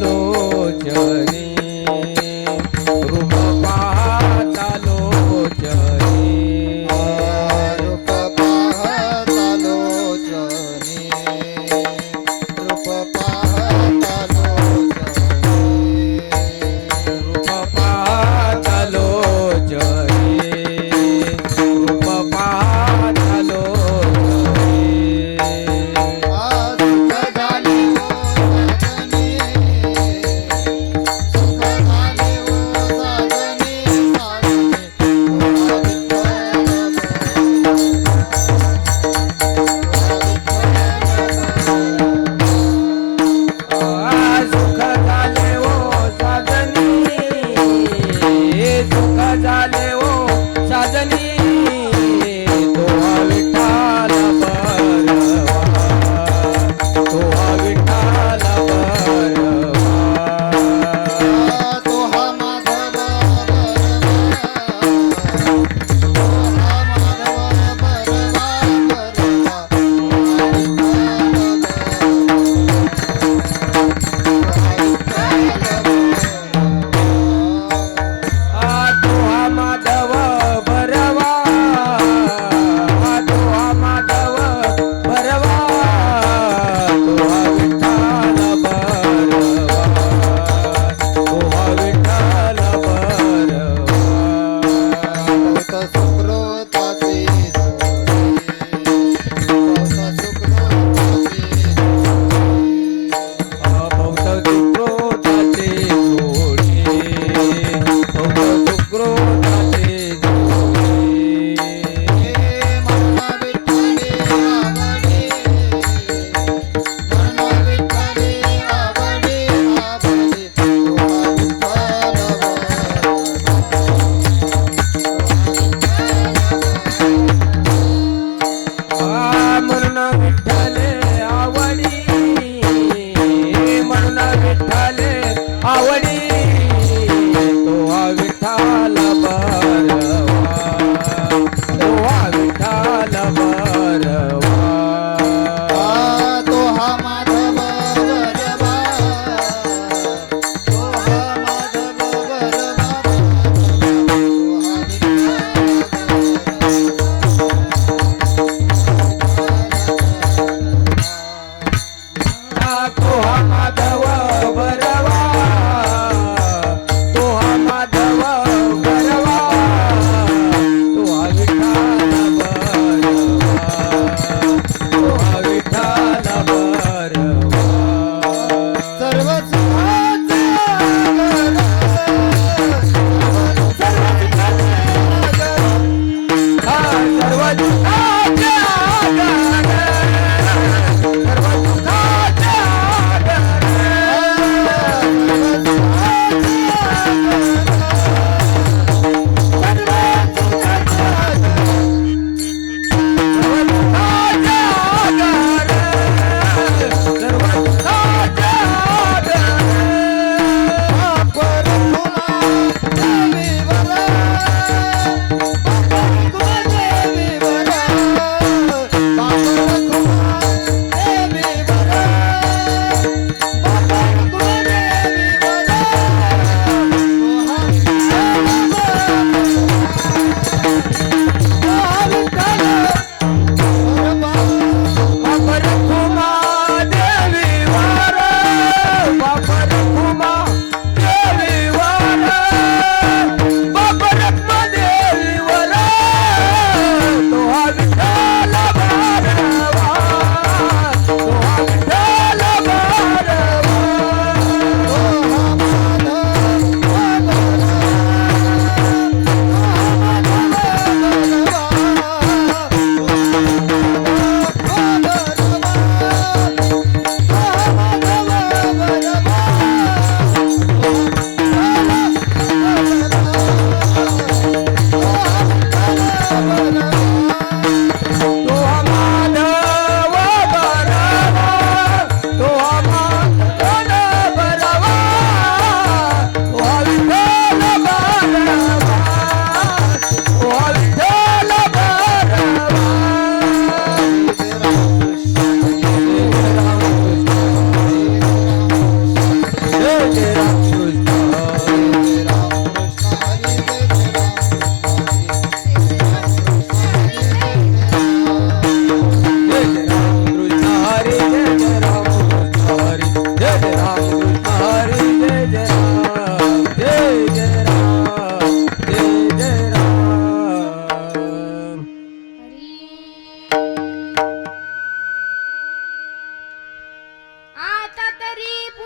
लोचनी रूप पाहता लोचनी रूप पाहता लोचनी रूप पाहता लोचनी रूप पाहता लोचनी रूप पाहता लोचनी सुख झाली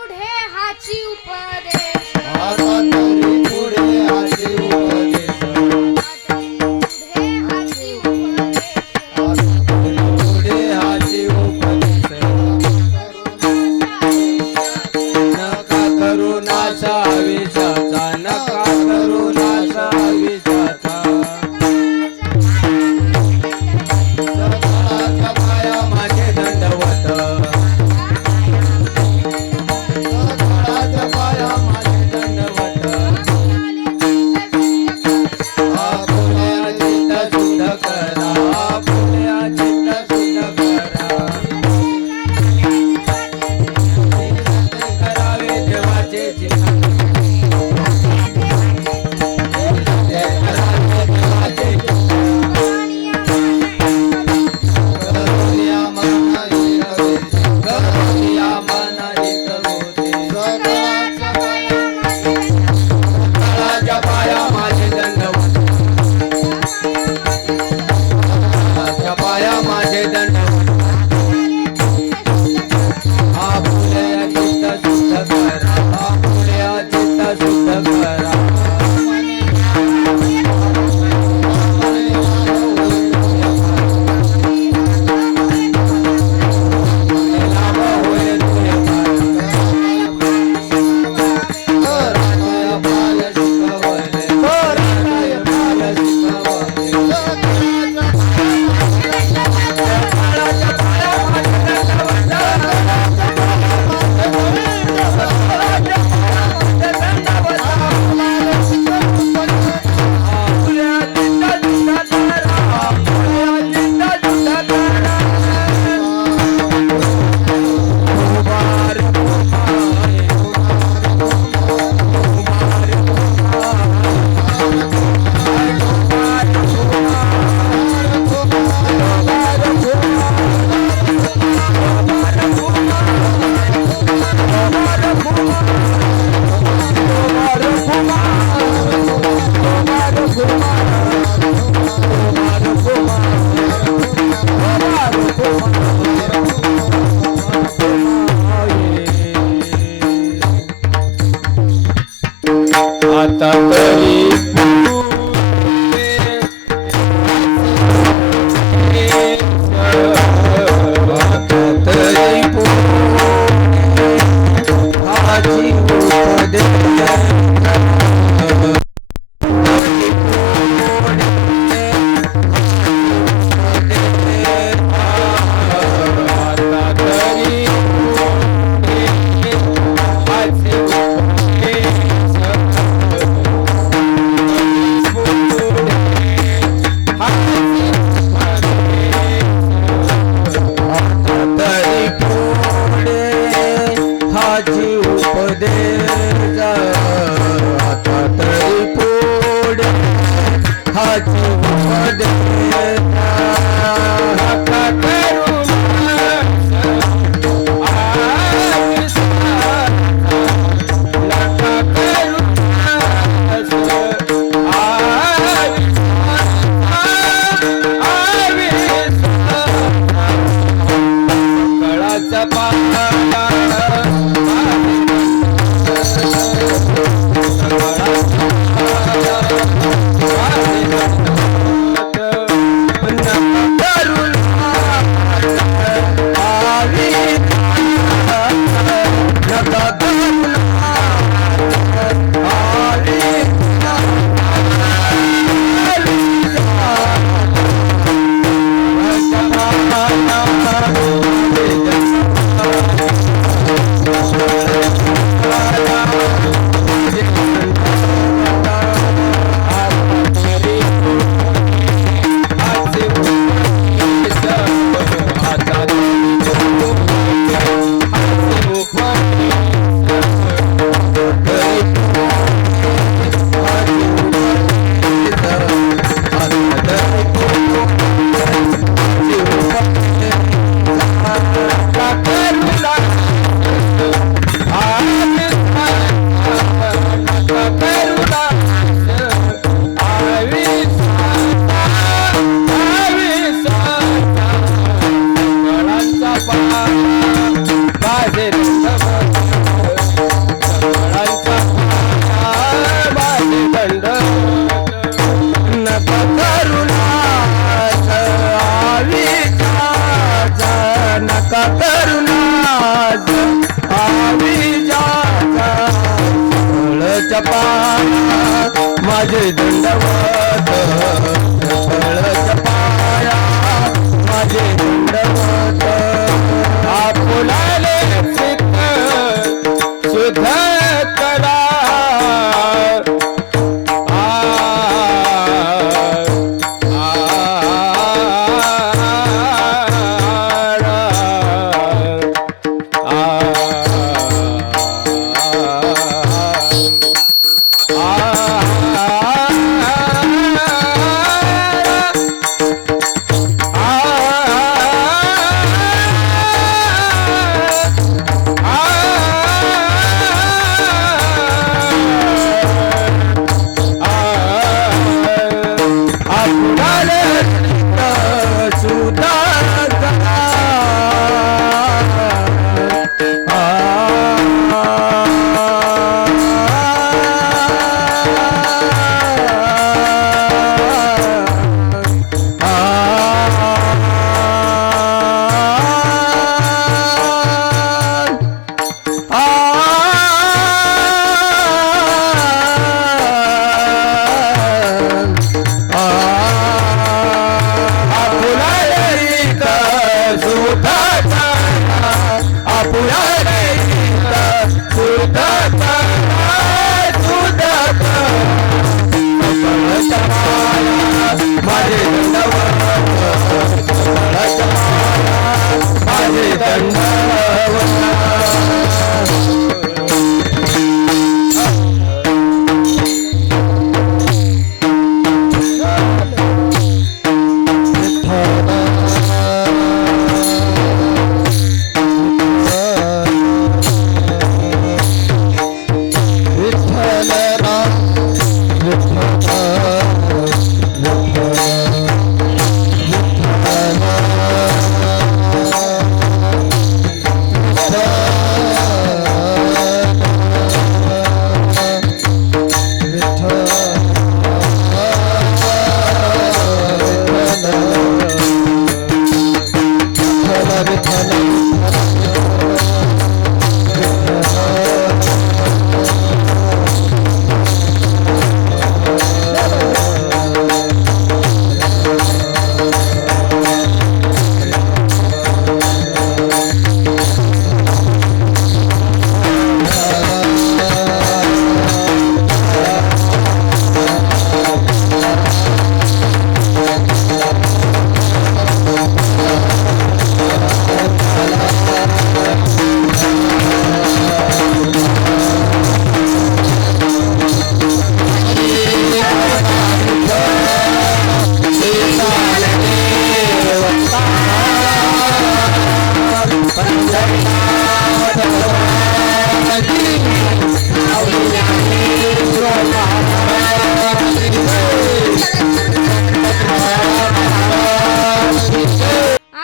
पुढे हाची उपदेश आता तरी पुढे हाची उपदेश पुढे हाची उपदेश पुढे हाची उपदेश नका करू नासा विषाचा नका करू नासा विषाचा सकाळच्या पाया माझे दंडवत सकाळच्या पाया माझे दंडवत पुण्या चित्त शुद्ध करा पुण्या चित्त शुद्ध करा करावे देवाचे चिंतन करावे देवाचे करुण्या मना येवे करुण्या मना एक होते सकाळच्या सकाळच्या पाया माझे दंडवत सकाळच्या पाया माझे दंडवत हा पुण्या चित्त शुद्ध करा हा पुण्या चित्त शुद्ध करा लाभ होईल तुझे कराय माल शिकवले कराय माल शिकवले सकाळच्या पाया माझे दंडवत आता तरी आता तरी हाची तरी पुढे हाची उपदेश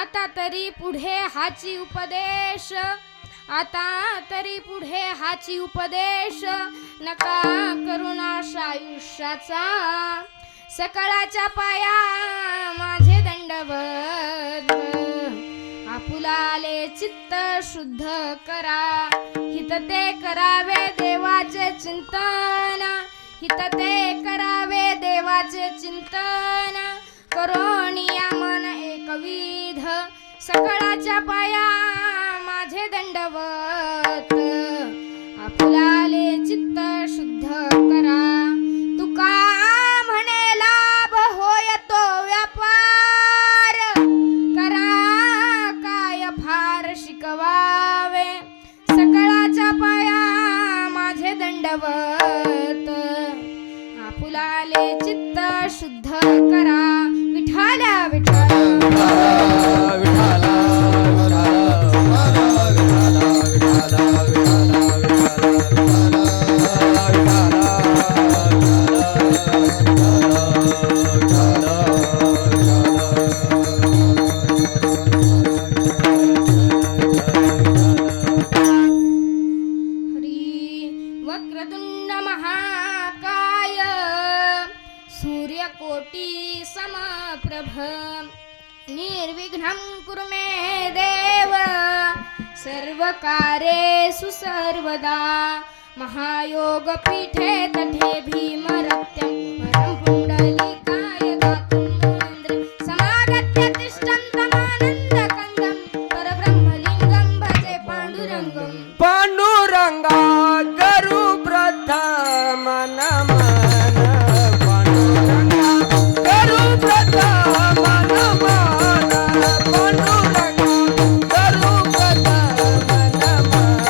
आता तरी पुढे हाची उपदेश, आता तरी पुढे हाची उपदेश, नका करुणाश आयुष्याचा, सकळाच्या पाया माझे दंडवत, आपुलाले चित्त शुद्ध करा, हित ते करावे देवाचे चिंतन, हित ते करावे देवाचे चिंतन, करोनिया मन एकविध, सकळाच्या पाया माझे दंडवत, आपुलाले चित्त शुद्ध करा, तुका म्हणे लाभ होय तो व्यापार, करा काय फार शिकवावे, सकळाच्या पाया माझे दंडवत, आपुलाले चित्त शुद्ध करा, विठाला विठाला वक्रतुंड महाकाय सूर्यकोटी समप्रभ निर्विघ्नं कुरु मे देव सर्वकार्येषु सर्वदा महायोगपीठे तटे भीमरत्यं परं पुण्डलीकाय गातुं मुनीन्द्र समागत्य तिष्ठन्तमानन्दकन्दं परब्रह्मलिङ्गं भजे पाण्डुरङ्गम् पांडुरंगा गरु प्रथम नमन, पांडुरंगा गरु प्रथम नमन, पांडुरंगा गरु प्रथम नमन,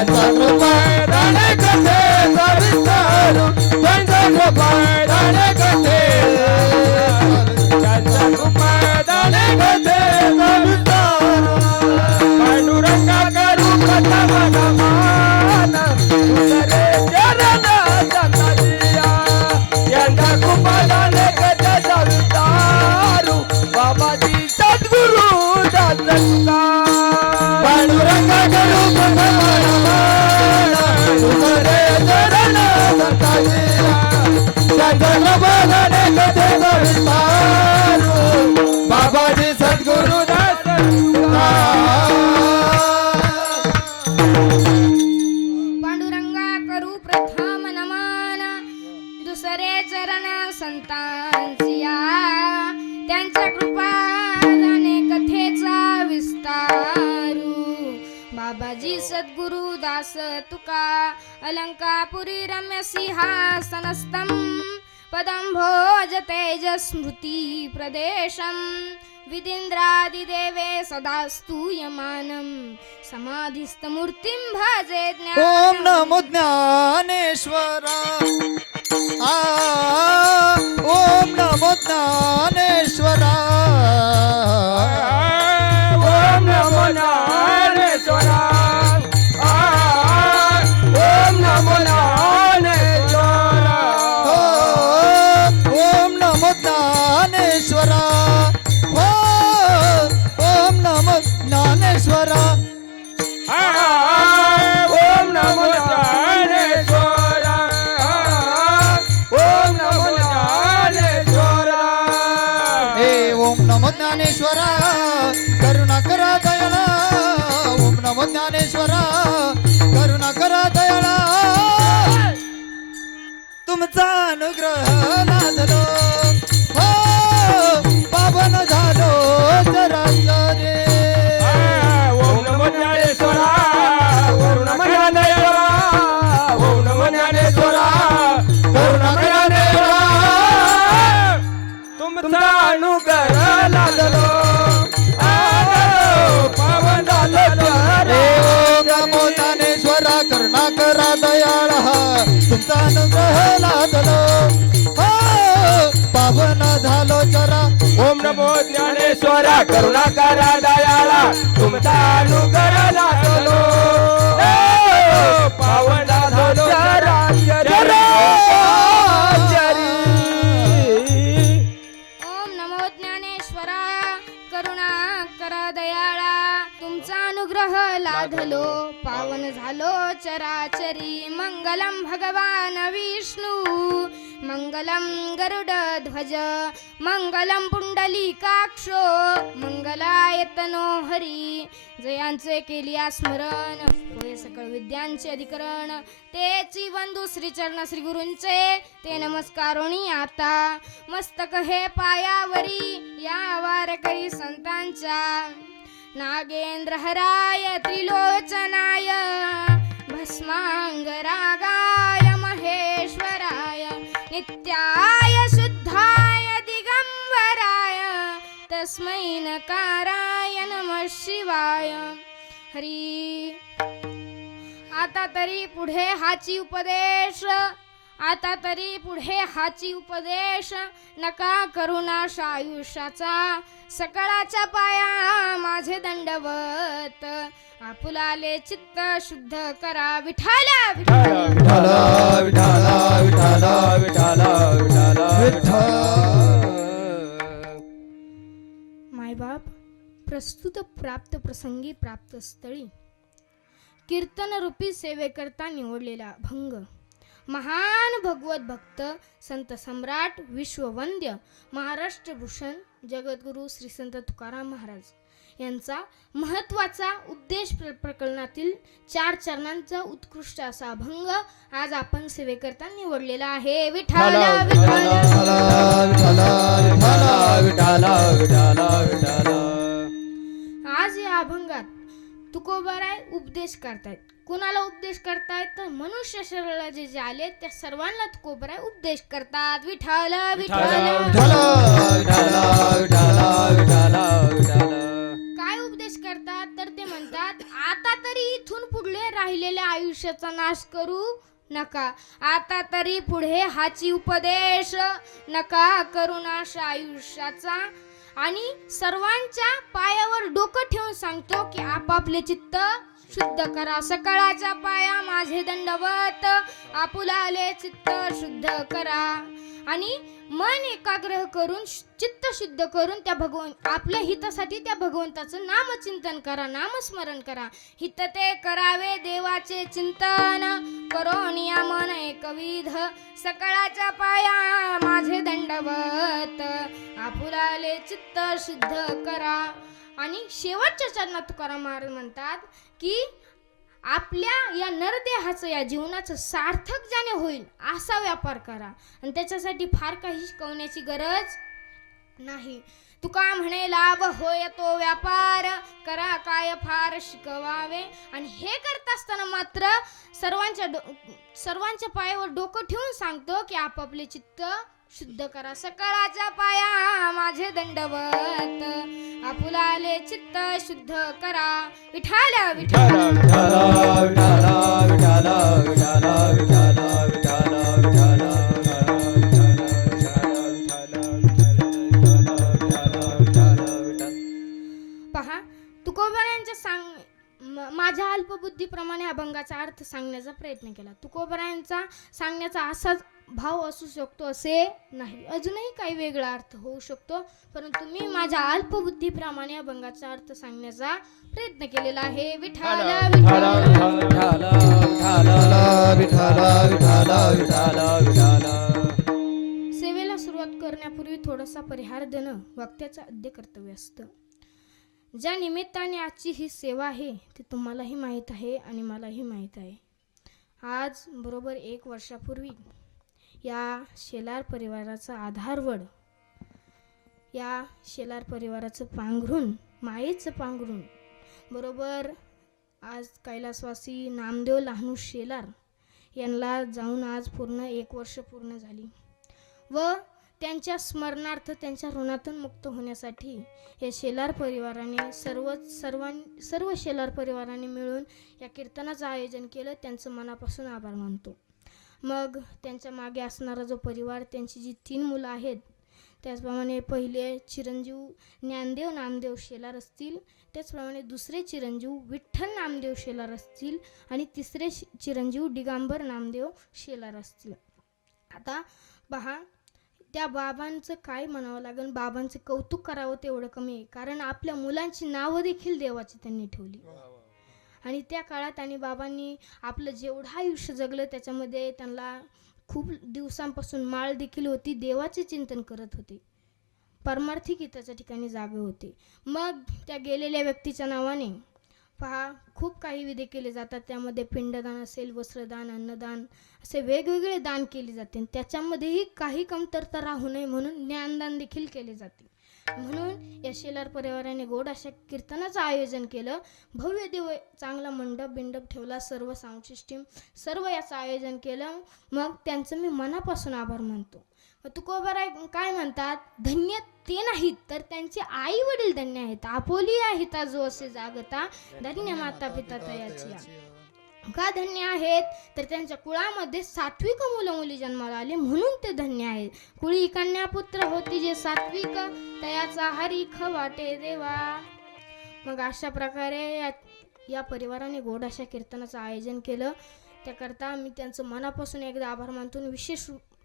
त्यांचा कृपा दाने कथे सविस्तर त्यांचा कृपा दाने कथे त्यांचा कृपा दाने कथे सविस्तर पांडुरंगा करू प्रथम नमन सुंदरे चरण चंदनिया यांचा कृपा दाने कथे सविस्तर बाबाजी सद्गुरु दत्ता पांडुरंगा करू प्रथम नमन सुंदरे चरण दत्ताजिया त्यांचा कृपा दाने कथे सविस्तर बाबाजी सद्गुरु पांडुरंगा करू प्रथम नमन दुसरे चरण संतांचिया त्यांच्या कृपादाने कथेचा विस्तारू बाबाजी सद्गुरु दास तुका अलंकापुरी रम्य सिंहासनस्थं पदं भोज तेजस्मृती प्रदेशं विदिन्द्रादिदेवे सदा स्तूयमानं समाधिस्थमूर्तिं भजे ओम नमो ज्ञानेश्वरा ओम नमो ज्ञानेश्वरा ओम नमो ज्ञानेश्वरा ओम नमो ज्ञानेश्वरा ओम नमो ज्ञानेश्वरा ओम नमो ज्ञानेश्वरा ओम नमो ज्ञानेश्वरा ओम नमो ज्ञानेश्वरा हे ओम नमो ज्ञानेश्वरा करुणा करा दयाळा ओम नमो ज्ञानेश्वरा करुणा करा दयाळा तुमचा अनुग्रह लादलो हो पावन झालो चराचरे ओम नमो ज्ञानेश्वरा ओम नमो ज्ञानेश्वरा ओम नमो ज्ञानेश्वरा करुणा ज्ञानेश्वरा तुमचा अनुग्रह लादलो पावन झालो रे ओम नमो ज्ञानेश्वरा करुणा करा दयाळा तुमचा अनुग्रह लादलो हो पावन झालो चरा ओम नमो ज्ञानेश्वरा करुणा करा दयाळा तुमचा अनुग्रह लादलो पावन झालो ओम नमो ज्ञानेश्वरा करुणा करा दयाळा तुमचा अनुग्रह लाधलो पावन झालो चराचरी मंगलम भगवान विष्णू मंगलम गरुड ध्वज मंगलम पुंडलीकाक्षो मंगलायतनो हरी जयांचे केलिया स्मरण होय सकळ विद्यांचे अधिकरण तेची वंदू श्री चरण श्री गुरूंचे ते नमस्कारोणी आता मस्तक हे पायावरी या वारकरी संतांच्या नागेंद्र हराय त्रिलोचनाय भस्मांगरागाय महेश्वराय नित्याय शुद्धाय दिगंबराय तस्मै नकाराय नमः शिवाय हरी आता तरी पुढे हाची उपदेश आता तरी पुढे हाची उपदेश नका करुणाश आयुष्याचा सकळाच्या पाया माझे दंडवत आपुलाले चित्त शुद्ध करा विठाला विठाला विठाला विठाला विठाला विठाला मायबाप प्रस्तुत प्राप्त प्रसंगी प्राप्त स्थळी कीर्तन रूपी सेवेकरता निवडलेला भंग महान भगवत भक्त संत सम्राट विश्ववंद्य महाराष्ट्र भूषण जगद्गुरु श्री संत तुकाराम महाराज यांचा महत्वाचा उपदेश प्रकरणातील 4 चरणांचा उत्कृष्ट असा अभंग आज आपण सेवेकरता निवडलेला आहे. विठ्ठल आज या अभंगात तुकोबाराय उपदेश करतायत. कुणाला उपदेश करतायत तर मनुष्य शरीराला जे आले त्या सर्वांना तुकोबाराय उपदेश करतात. विठ्ठल काय उपदेश करतात तर ते म्हणतात, आता तरी इथून पुढे राहिलेल्या आयुष्याचा नाश करू नका. आता तरी पुढे हाची उपदेश नका करू नाश आयुष्याचा. आणि सर्वांच्या पायावर डोकं ठेवून सांगतो की आपापले चित्त शुद्ध करा. सकाळच्या पाया माझे दंडवत, आपुलाले चित्त शुद्ध करा. आणि मन एकाग्र करून चित्त शुद्ध करून त्या आपल्या हितासाठी त्या भगवंताचं नामचिंतन करा, नामस्मरण करा. हित ते करावे देवाचे चिंतन, करो नियमन एकविध. सकाळच्या पाया माझे दंडवत, आपुलाले चित्त शुद्ध करा. आणि शेवटच्या चरणात तुकाराम महाराज म्हणतात की आपल्या या नरदेहाचं, या जीवनाचं सार्थक ज्याने होईल असा व्यापार करा. आणि त्याच्यासाठी फार काही शिकवण्याची गरज नाही. तुका म्हणे लाभ होय तो व्यापार, करा काय फार शिकवावे. आणि हे करत असताना मात्र सर्वांच्या पायावर डोकं ठेवून सांगतो की आपापले चित्त शुद्ध करा. सकाळच्या पाया माझे दंडवत, आपुलाले चित्त शुद्ध करा. विठाल विठाल पहा, तुकोबारायांच्या माझ्या अल्पबुद्धीप्रमाणे अभंगाचा अर्थ सांगण्याचा प्रयत्न केला. तुकोबारायांचा सांगण्याचा असाच भाव असू शकतो असे नाही, अजूनही काही वेगळा अर्थ होऊ शकतो. परंतु मी माझ्या अल्पबुद्धीप्रमाणे अभंगाचा अर्थ सांगण्याचा प्रयत्न केलेला आहे. विठाल विठाल सेवेला सुरुवात करण्यापूर्वी थोडासा परिहार देणं वक्त्याचं आद्य कर्तव्य असतं. ज्या निमित्ताने आजची ही सेवा आहे ती तुम्हालाही माहीत आहे आणि मलाही माहीत आहे. आज बरोबर 1 वर्षापूर्वी या शेलार परिवाराचा आधारवड, या शेलार परिवाराचं पांघरून, मायेचं पांघरून, बरोबर आज कैलासवासी नामदेव लहानू शेलार यांना जाऊन आज पूर्ण 1 वर्ष पूर्ण झाली. व त्यांच्या स्मरणार्थ, त्यांच्या ऋणातून मुक्त होण्यासाठी या शेलार परिवाराने सर्व शेलार परिवाराने मिळून या कीर्तनाचं आयोजन केलं. त्यांचं मनापासून आभार मानतो. मग त्यांच्या मागे असणारा जो परिवार, त्यांची जी 3 मुलं आहेत, त्याचप्रमाणे पहिले चिरंजीव ज्ञानदेव नामदेव शेलार असतील, त्याचप्रमाणे दुसरे चिरंजीव विठ्ठल नामदेव शेलार असतील आणि तिसरे चिरंजीव दिगंबर नामदेव शेलार असतील. आता पहा, त्या बाबांचं काय म्हणावं लागेल, बाबांचं कौतुक करावं तेवढं कमी आहे. कारण आपल्या मुलांची नावं देखील देवाची त्यांनी ठेवली. आणि त्या काळात आणि बाबांनी आपलं जेवढं आयुष्य जगलं त्याच्यामध्ये त्यांना खूप दिवसांपासून माळ देखील होती, देवाचे चिंतन करत होते, परमार्थिक हिताच्या ठिकाणी जागे होते. मग त्या गेलेल्या व्यक्तीच्या नावाने पहा खूप काही विधी केले जातात. त्यामध्ये पिंडदान असेल, वस्त्रदान, अन्नदान असे वेगवेगळे दान केले जाते. त्याच्यामध्येही काही कमतरता राहू नये म्हणून ज्ञानदान देखील केले जाते. म्हणून या शेलार परिवाराने गोड अशा कीर्तनाचं आयोजन केलं. भव्य दिव्य चांगला मंडप ठेवला, सर्व साऊंड सिस्टीम सर्व याचं आयोजन केलं. मग त्यांचं मी मनापासून आभार मानतो. तुकोबाराय काय म्हणतात, धन्य ते नाहीत तर त्यांचे आई वडील धन्य आहेत. आपोली आहेत जो असे जागता, धन्य माता पिता तयाची. का धन्य आहेत तर त्यांच्या कुळामध्ये सात्विक मुलं मुली जन्माला आले म्हणून ते धन्य आहेत. कुळी कन्या पुत्र होती जे सात्विक, तयाचा हरिख वाटे देवा. मग अशा प्रकारे या परिवाराने गोड अशा कीर्तनाचं आयोजन केलं. त्याकरता मी त्यांचं मनापासून एकदा आभार मानतो.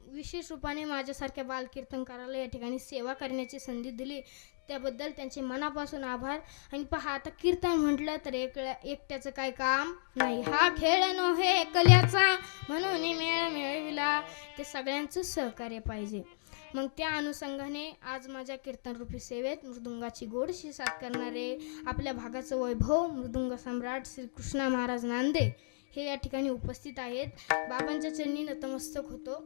विशेष रूपाने माझ्यासारख्या बालकीर्तनकाराला या ठिकाणी सेवा करण्याची संधी दिली त्याबद्दल त्यांचे मनापासून आभार. आणि पहा, आता कीर्तन म्हटलं तर एकट्याचं काय काम नाही. हा खेळ नव्हे एकल्याचा म्हणून मेळ मिळविला, ते सगळ्यांचं सहकार्य पाहिजे. मग त्या अनुषंगाने आज माझ्या कीर्तनरूपी सेवेत मृदुंगाची गोडशी साथ करणारे आपल्या भागाचं वैभव मृदुंग सम्राट श्री कृष्णा महाराज नांदे हे या ठिकाणी उपस्थित आहेत. बाबांच्या चरणी नतमस्तक होतो.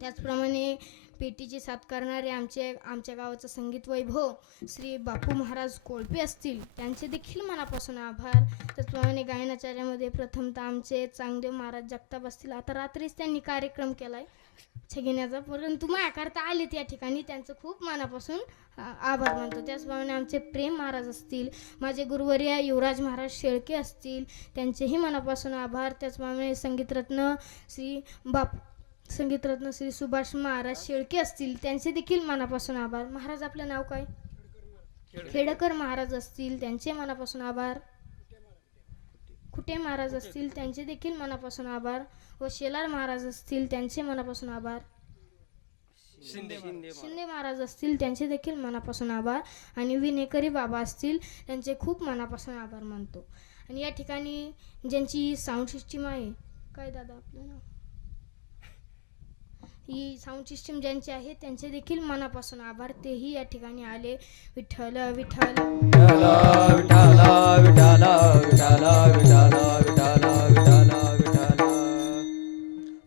त्याचप्रमाणे पेटीची साथ करणारे आमच्या गावाचं संगीत वैभव श्री बापू महाराज कोळपे असतील, त्यांचे देखील मनापासून आभार. त्याचप्रमाणे गायनाचार्यामध्ये प्रथमतः आमचे चांगदेव महाराज जगताप असतील. आता रात्रीच त्यांनी कार्यक्रम केलाय, इच्छा घेण्याचा, परंतु माझ्याकरता आलेत या ठिकाणी, त्यांचं खूप मनापासून आभार मानतो. त्याचप्रमाणे आमचे प्रेम महाराज असतील, माझे गुरुवर्य युवराज महाराज शेळके असतील, त्यांचेही मनापासून आभार. त्याचप्रमाणे संगीतरत्न श्री सुभाष महाराज शेळके असतील, त्यांचे देखील मनापासून आभार. महाराज आपलं नाव काय? खेडकर महाराज असतील, त्यांचे मनापासून आभार. कुटे महाराज असतील, त्यांचे देखील मनापासून आभार. व शेलार महाराज असतील, त्यांचे मनापासून आभार. शिंदे महाराज असतील, त्यांचे देखील मनापासून आभार. आणि विनेकरी बाबा असतील, त्यांचे खूप मनापासून आभार मानतो. आणि या ठिकाणी ज्यांची साऊंड सिस्टीम आहे, काय दादा आपलं नाव, ही साऊंड सिस्टीम ज्यांची आहे त्यांचे देखील मनापासून आभार. तेही या ठिकाणी आले. विठ्ठल विठ्ठल विठ्ठल विठ्ठल विठ्ठल विठ्ठल विठ्ठल विठ्ठल विठ्ठल विठ्ठल.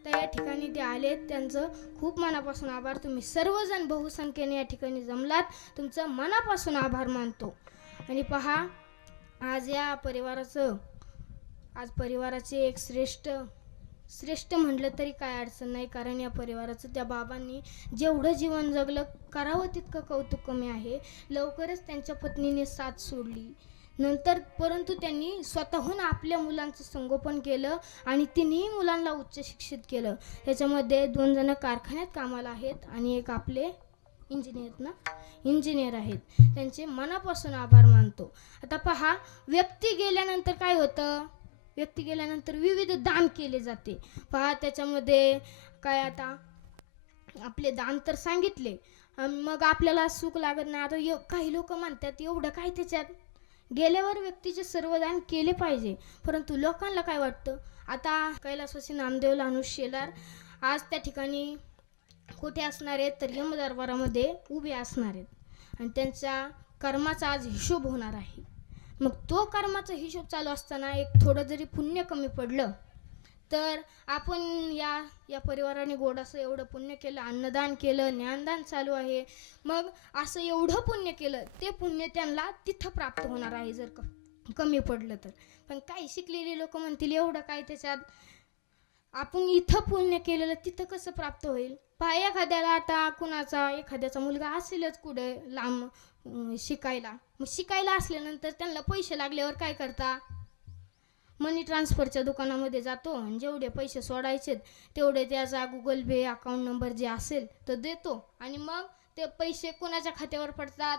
तर या ठिकाणी ते आलेत, त्यांचं खूप मनापासून आभार. तुम्ही सर्वजण बहुसंख्येने या ठिकाणी जमलात, तुमचं मनापासून आभार मानतो. आणि पहा, आज या परिवाराचे एक श्रेष्ठ म्हटलं तरी काय अडचण नाही, कारण या परिवाराचं त्या बाबांनी जेवढं जीवन जगलं, करावं तितकं कौतुक कमी आहे. लवकरच त्यांच्या पत्नीने साथ सोडली नंतर, परंतु त्यांनी स्वतःहून आपल्या मुलांचं संगोपन केलं आणि तिन्ही मुलांना उच्च शिक्षित केलं. त्याच्यामध्ये 2 जण कारखान्यात कामाला आहेत आणि एक आपले इंजिनियर आहेत. त्यांचे मनापासून आभार मानतो. आता पहा, व्यक्ती गेल्यानंतर काय होतं, व्यक्ती गेल्यानंतर विविध दान केले जाते. पहा, त्याच्यामध्ये काय, आता आपले दान तर सांगितले, मग आपल्याला सुख लागत नाही. आता काही लोक म्हणतात एवढं काय त्याच्यात, गेल्यावर व्यक्तीचे सर्व दान केले पाहिजे. परंतु लोकांना काय वाटतं, आता कैलासवासी नामदेव लानू शेलार आज त्या ठिकाणी कुठे असणार आहेत, तर यमदरबारामध्ये उभे असणार आहेत आणि त्यांच्या कर्माचा आज हिशोब होणार आहे. मग तो कर्माचा हिशोब चालू असताना एक थोडं जरी पुण्य कमी पडलं तर आपण या परिवाराने गोडासं एवढं पुण्य केलं, अन्नदान केलं, ज्ञानदान चालू आहे, मग असं एवढं पुण्य केलं, ते पुण्य त्यांना तिथं प्राप्त होणार आहे जर कमी पडलं तर. पण काही शिकलेली लोक म्हणतील एवढं काय त्याच्यात, आपण इथं पुण्य केलेलं तिथं कसं प्राप्त होईल. पहा, एखाद्याला आता एखाद्याचा मुलगा असेलच कुठे लांब शिकायला, मग शिकायला असल्यानंतर त्यांना पैसे लागल्यावर काय करता, मनी ट्रान्सफरच्या दुकानामध्ये जातो आणि जेवढे पैसे सोडायचे तेवढे त्याचा गुगल पे अकाउंट नंबर जे असेल तो देतो आणि मग ते पैसे कोणाच्या खात्यावर पडतात,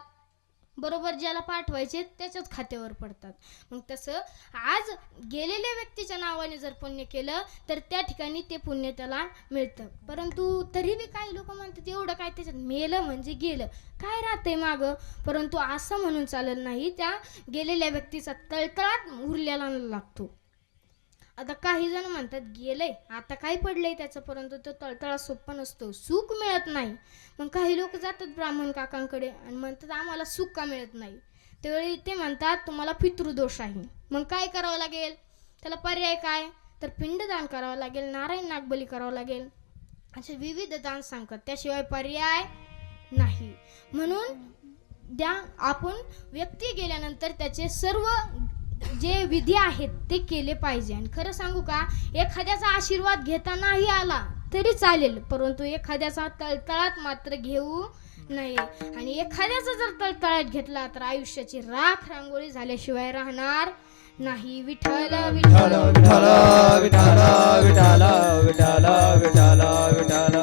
बरोबर ज्याला पाठवायचे त्याच्याच खात्यावर पडतात. मग तसं आज गेलेल्या व्यक्तीच्या नावाने जर पुण्य केलं तर त्या ठिकाणी ते पुण्य त्याला मिळतं. परंतु तरी बी काही लोक म्हणतात एवढं काय त्याच्यात, मेलं म्हणजे गेलं, काय राहतंय मागं. परंतु असं म्हणून चालत नाही, त्या गेलेल्या व्यक्तीचा तळतळात उरलेला लागतो. आता काही जण म्हणतात गेलंय आता काय पडलंय त्याचं, परंतु तो तळतळा सोपा नसतो, सुख मिळत नाही. मग काही लोक जातात ब्राह्मण काकांकडे आणि म्हणतात आम्हाला सुख का मिळत नाही. त्यावेळी ते म्हणतात तुम्हाला पितृदोष आहे. मग काय करावं लागेल, त्याला पर्याय काय, तर पिंडदान करावं लागेल, नारायण नागबली करावं लागेल, असे विविध दान सांगतात, त्याशिवाय पर्याय नाही. म्हणून आपण व्यक्ती गेल्यानंतर त्याचे सर्व जे विधी आहेत ते केले पाहिजे. आणि खरं सांगू का, एखाद्याचा आशीर्वाद घेता नाही आला तरी चालेल, परंतु एखाद्याचा तळतळात मात्र घेऊ नये. आणि एखाद्याचा जर तळतळात घेतला तर आयुष्याची राख रांगोळी झाल्याशिवाय राहणार नाही. विठ्ठल विठ्ठल विठ्ठल विठ्ठल विठ्ठल विठ्ठल विठ्ठल विठ्ठल.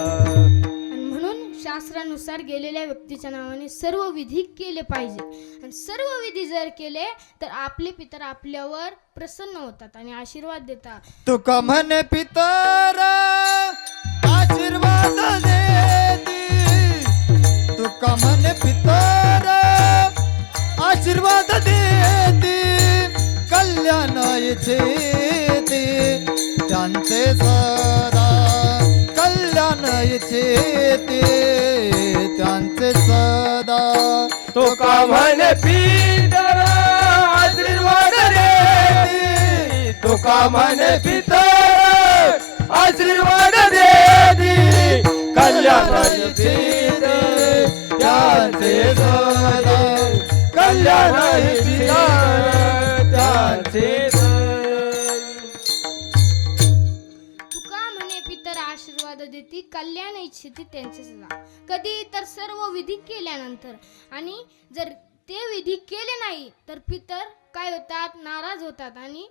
शास्त्रानुसार गेलेल्या व्यक्तीच्या नावाने सर्व विधी केले पाहिजे. आणि सर्व विधी जर केले तर आपले पितर आपल्यावर प्रसन्न होतात आणि आशीर्वाद देतात. तुका म्हणे पितर आशीर्वाद देती, तुका म्हणे पितर आशीर्वाद देती, कल्याण इच्छेती त्यांचे सदा, कल्याण इच्छेती त्यांचे सदा. तुका म्हणे पितर आशीर्वाद देती, तुका म्हणे पितर आशीर्वाद देती, कल्याण इच्छिते त्यांचे सदा, कल्याण इच्छिते त्यांचे तुका म्हणे पितर आशीर्वाद देती, कल्याण प्रायश्चित्त त्यांचेच जा. कधी तर सर्व विधी केल्यानंतर आणि जर ते विधी केले नाही तर पितर काय होतात, नाराज होतात आणि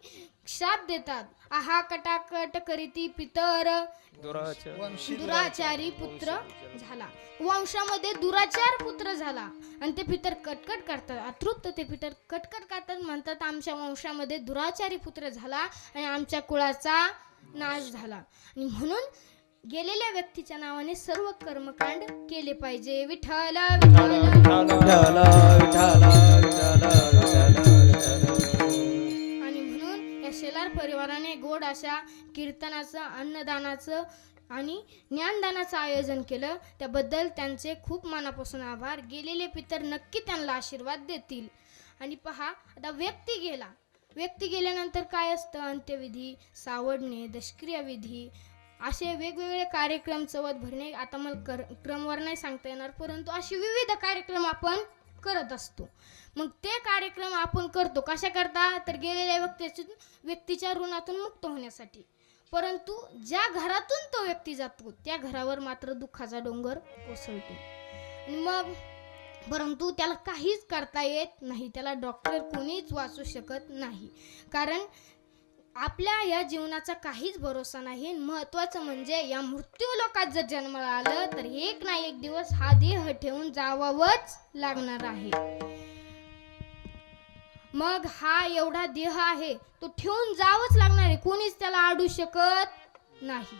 शाप देतात. आहा कटाकट करीती पितर दुराचारी पुत्र झाला. वंशामध्ये दुराचार पुत्र झाला आणि ते पितर कटकट करतात, अतृप्त ते पितर कटकट करतात, म्हणतात आमच्या वंशामध्ये दुराचारी पुत्र झाला आणि आमच्या कुळाचा नाश झाला. आणि म्हणून गेलेल्या व्यक्तीच्या नावाने सर्व कर्मकांड केले पाहिजे. विठ्ठल विठ्ठल विठ्ठल विठ्ठल आणि म्हणून या शेलार परिवाराने गोड अशा कीर्तनाचं, अन्नदानाचं आणि ज्ञानदानाचं आयोजन केलं. त्याबद्दल त्यांचे खूप मनापासून आभार. गेलेले पितर नक्की त्यांना आशीर्वाद देतील. आणि पहा, आता व्यक्ती गेल्यानंतर काय असतं, अंत्यविधी, सावडणे, दशक्रिया विधी, असे वेगवेगळे कार्यक्रम, चवत भरणे. आता मला क्रमवार नाही सांगता येणार, परंतु असे विविध कार्यक्रम आपण करत असतो. मग ते कार्यक्रम आपण करतो कशा करता, तर गेलेल्या व्यक्तीच्या ऋणातून मुक्त होण्यासाठी. परंतु ज्या घरातून तो व्यक्ती जातो त्या घरावर मात्र दुःखाचा डोंगर कोसळतो. आणि मग परंतु त्याला काहीच करता येत नाही, त्याला डॉक्टर कोणीच वाचू शकत नाही, कारण आपल्या या जीवनाचा काहीच भरोसा नाही. महत्वाचं म्हणजे या मृत्यू लोकात जर जन्माला आलं तर एक ना एक दिवस हा देह ठेवून जावावंच लागणार आहे. मग हा एवढा देह आहे तो ठेवून जावंच लागणार आहे, कोणीच त्याला अडू शकत नाही.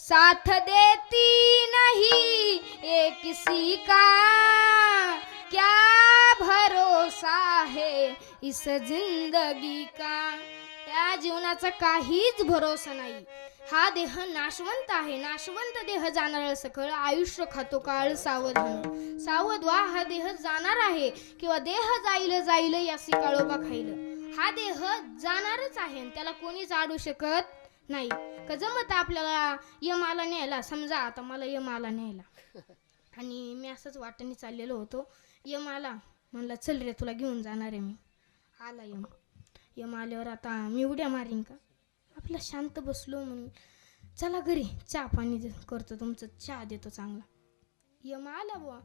साथ देती नहीं ये किसी का, क्या भरोसा है इस जिंदगी का. या जीवनाचा काहीच भरोसा नाही. हा देह नाशवंत आहे, नाशवंत देह जाणार सकळ. आयुष्य खातो काळ सावधान, सावध व्हा, हा देह जाणार आहे किंवा देह जाईल जाईल यासी काळोबा खाईल. हा देह जाणारच आहे, त्याला कोणीच अडू शकत नाही. का जमत आपल्याला यम आला न्यायला, समजा आता मला यम आला न्यायला आणि मी असंच वाटेने चाललेलो होतो, यम आला, म्हणला चल रे तुला घेऊन जाणार आहे मी. आला यम आल्यावर आता मी उड्या मारीन का, आपला शांत बसलो म्हणून चला घरी चहा पाणी करतो, तुमचं चहा देतो चांगला. यम आला बुवा,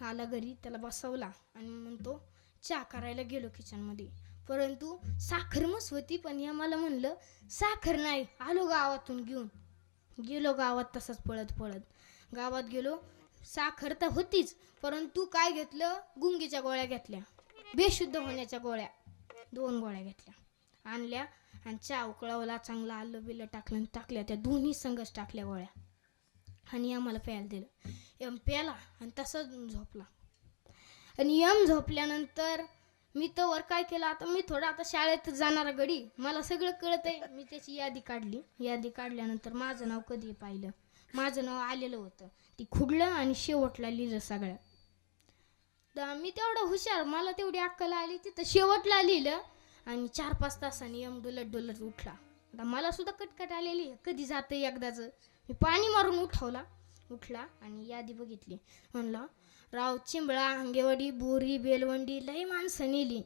आला घरी, त्याला बसवला आणि म्हणतो चहा करायला गेलो किचनमध्ये, परंतु साखर मस्त होती. पण यमाला म्हणलं साखर नाही, आलो गावातून घेऊन. गेलो गावात तसंच पळत पळत गावात गेलो. साखर तर होतीच, परंतु काय घेतलं, गुंगीच्या गोळ्या घेतल्या, बेशुद्ध होण्याच्या गोळ्या 2 गोळ्या घेतल्या, आणल्या आणि चहा उकळवला, चांगला आलं बिलं टाकल्या, त्या दोन्ही संगच टाकल्या गोळ्या आणि यमाला प्यायला दिलं. यम प्याला आणि तसंच झोपला. आणि यम झोपल्यानंतर मी तर वर काय केलं, आता मी थोडं आता शाळेत जाणारा गडी, मला सगळं कळत आहे. मी त्याची यादी काढली. यादी काढल्यानंतर माझं नाव कधी पाहिलं, माझं नाव आलेलं होतं, ती खुडलं आणि शेवटला लिहिलं सगळ्या. तर मी तेवढं हुशार, मला तेवढी अक्कल आली, तिथं शेवटला लिहिलं आणि 4-5 तासांनी यम डुलत डुलत उठला. आता मला सुद्धा कटकट आलेली, कधी जातं एकदाच. मी पाणी मारून उठला आणि यादी बघितली. म्हणलं राव चिंबळा, अंगेवाडी, बोरी, बेलवंडी लई माणसं नेली,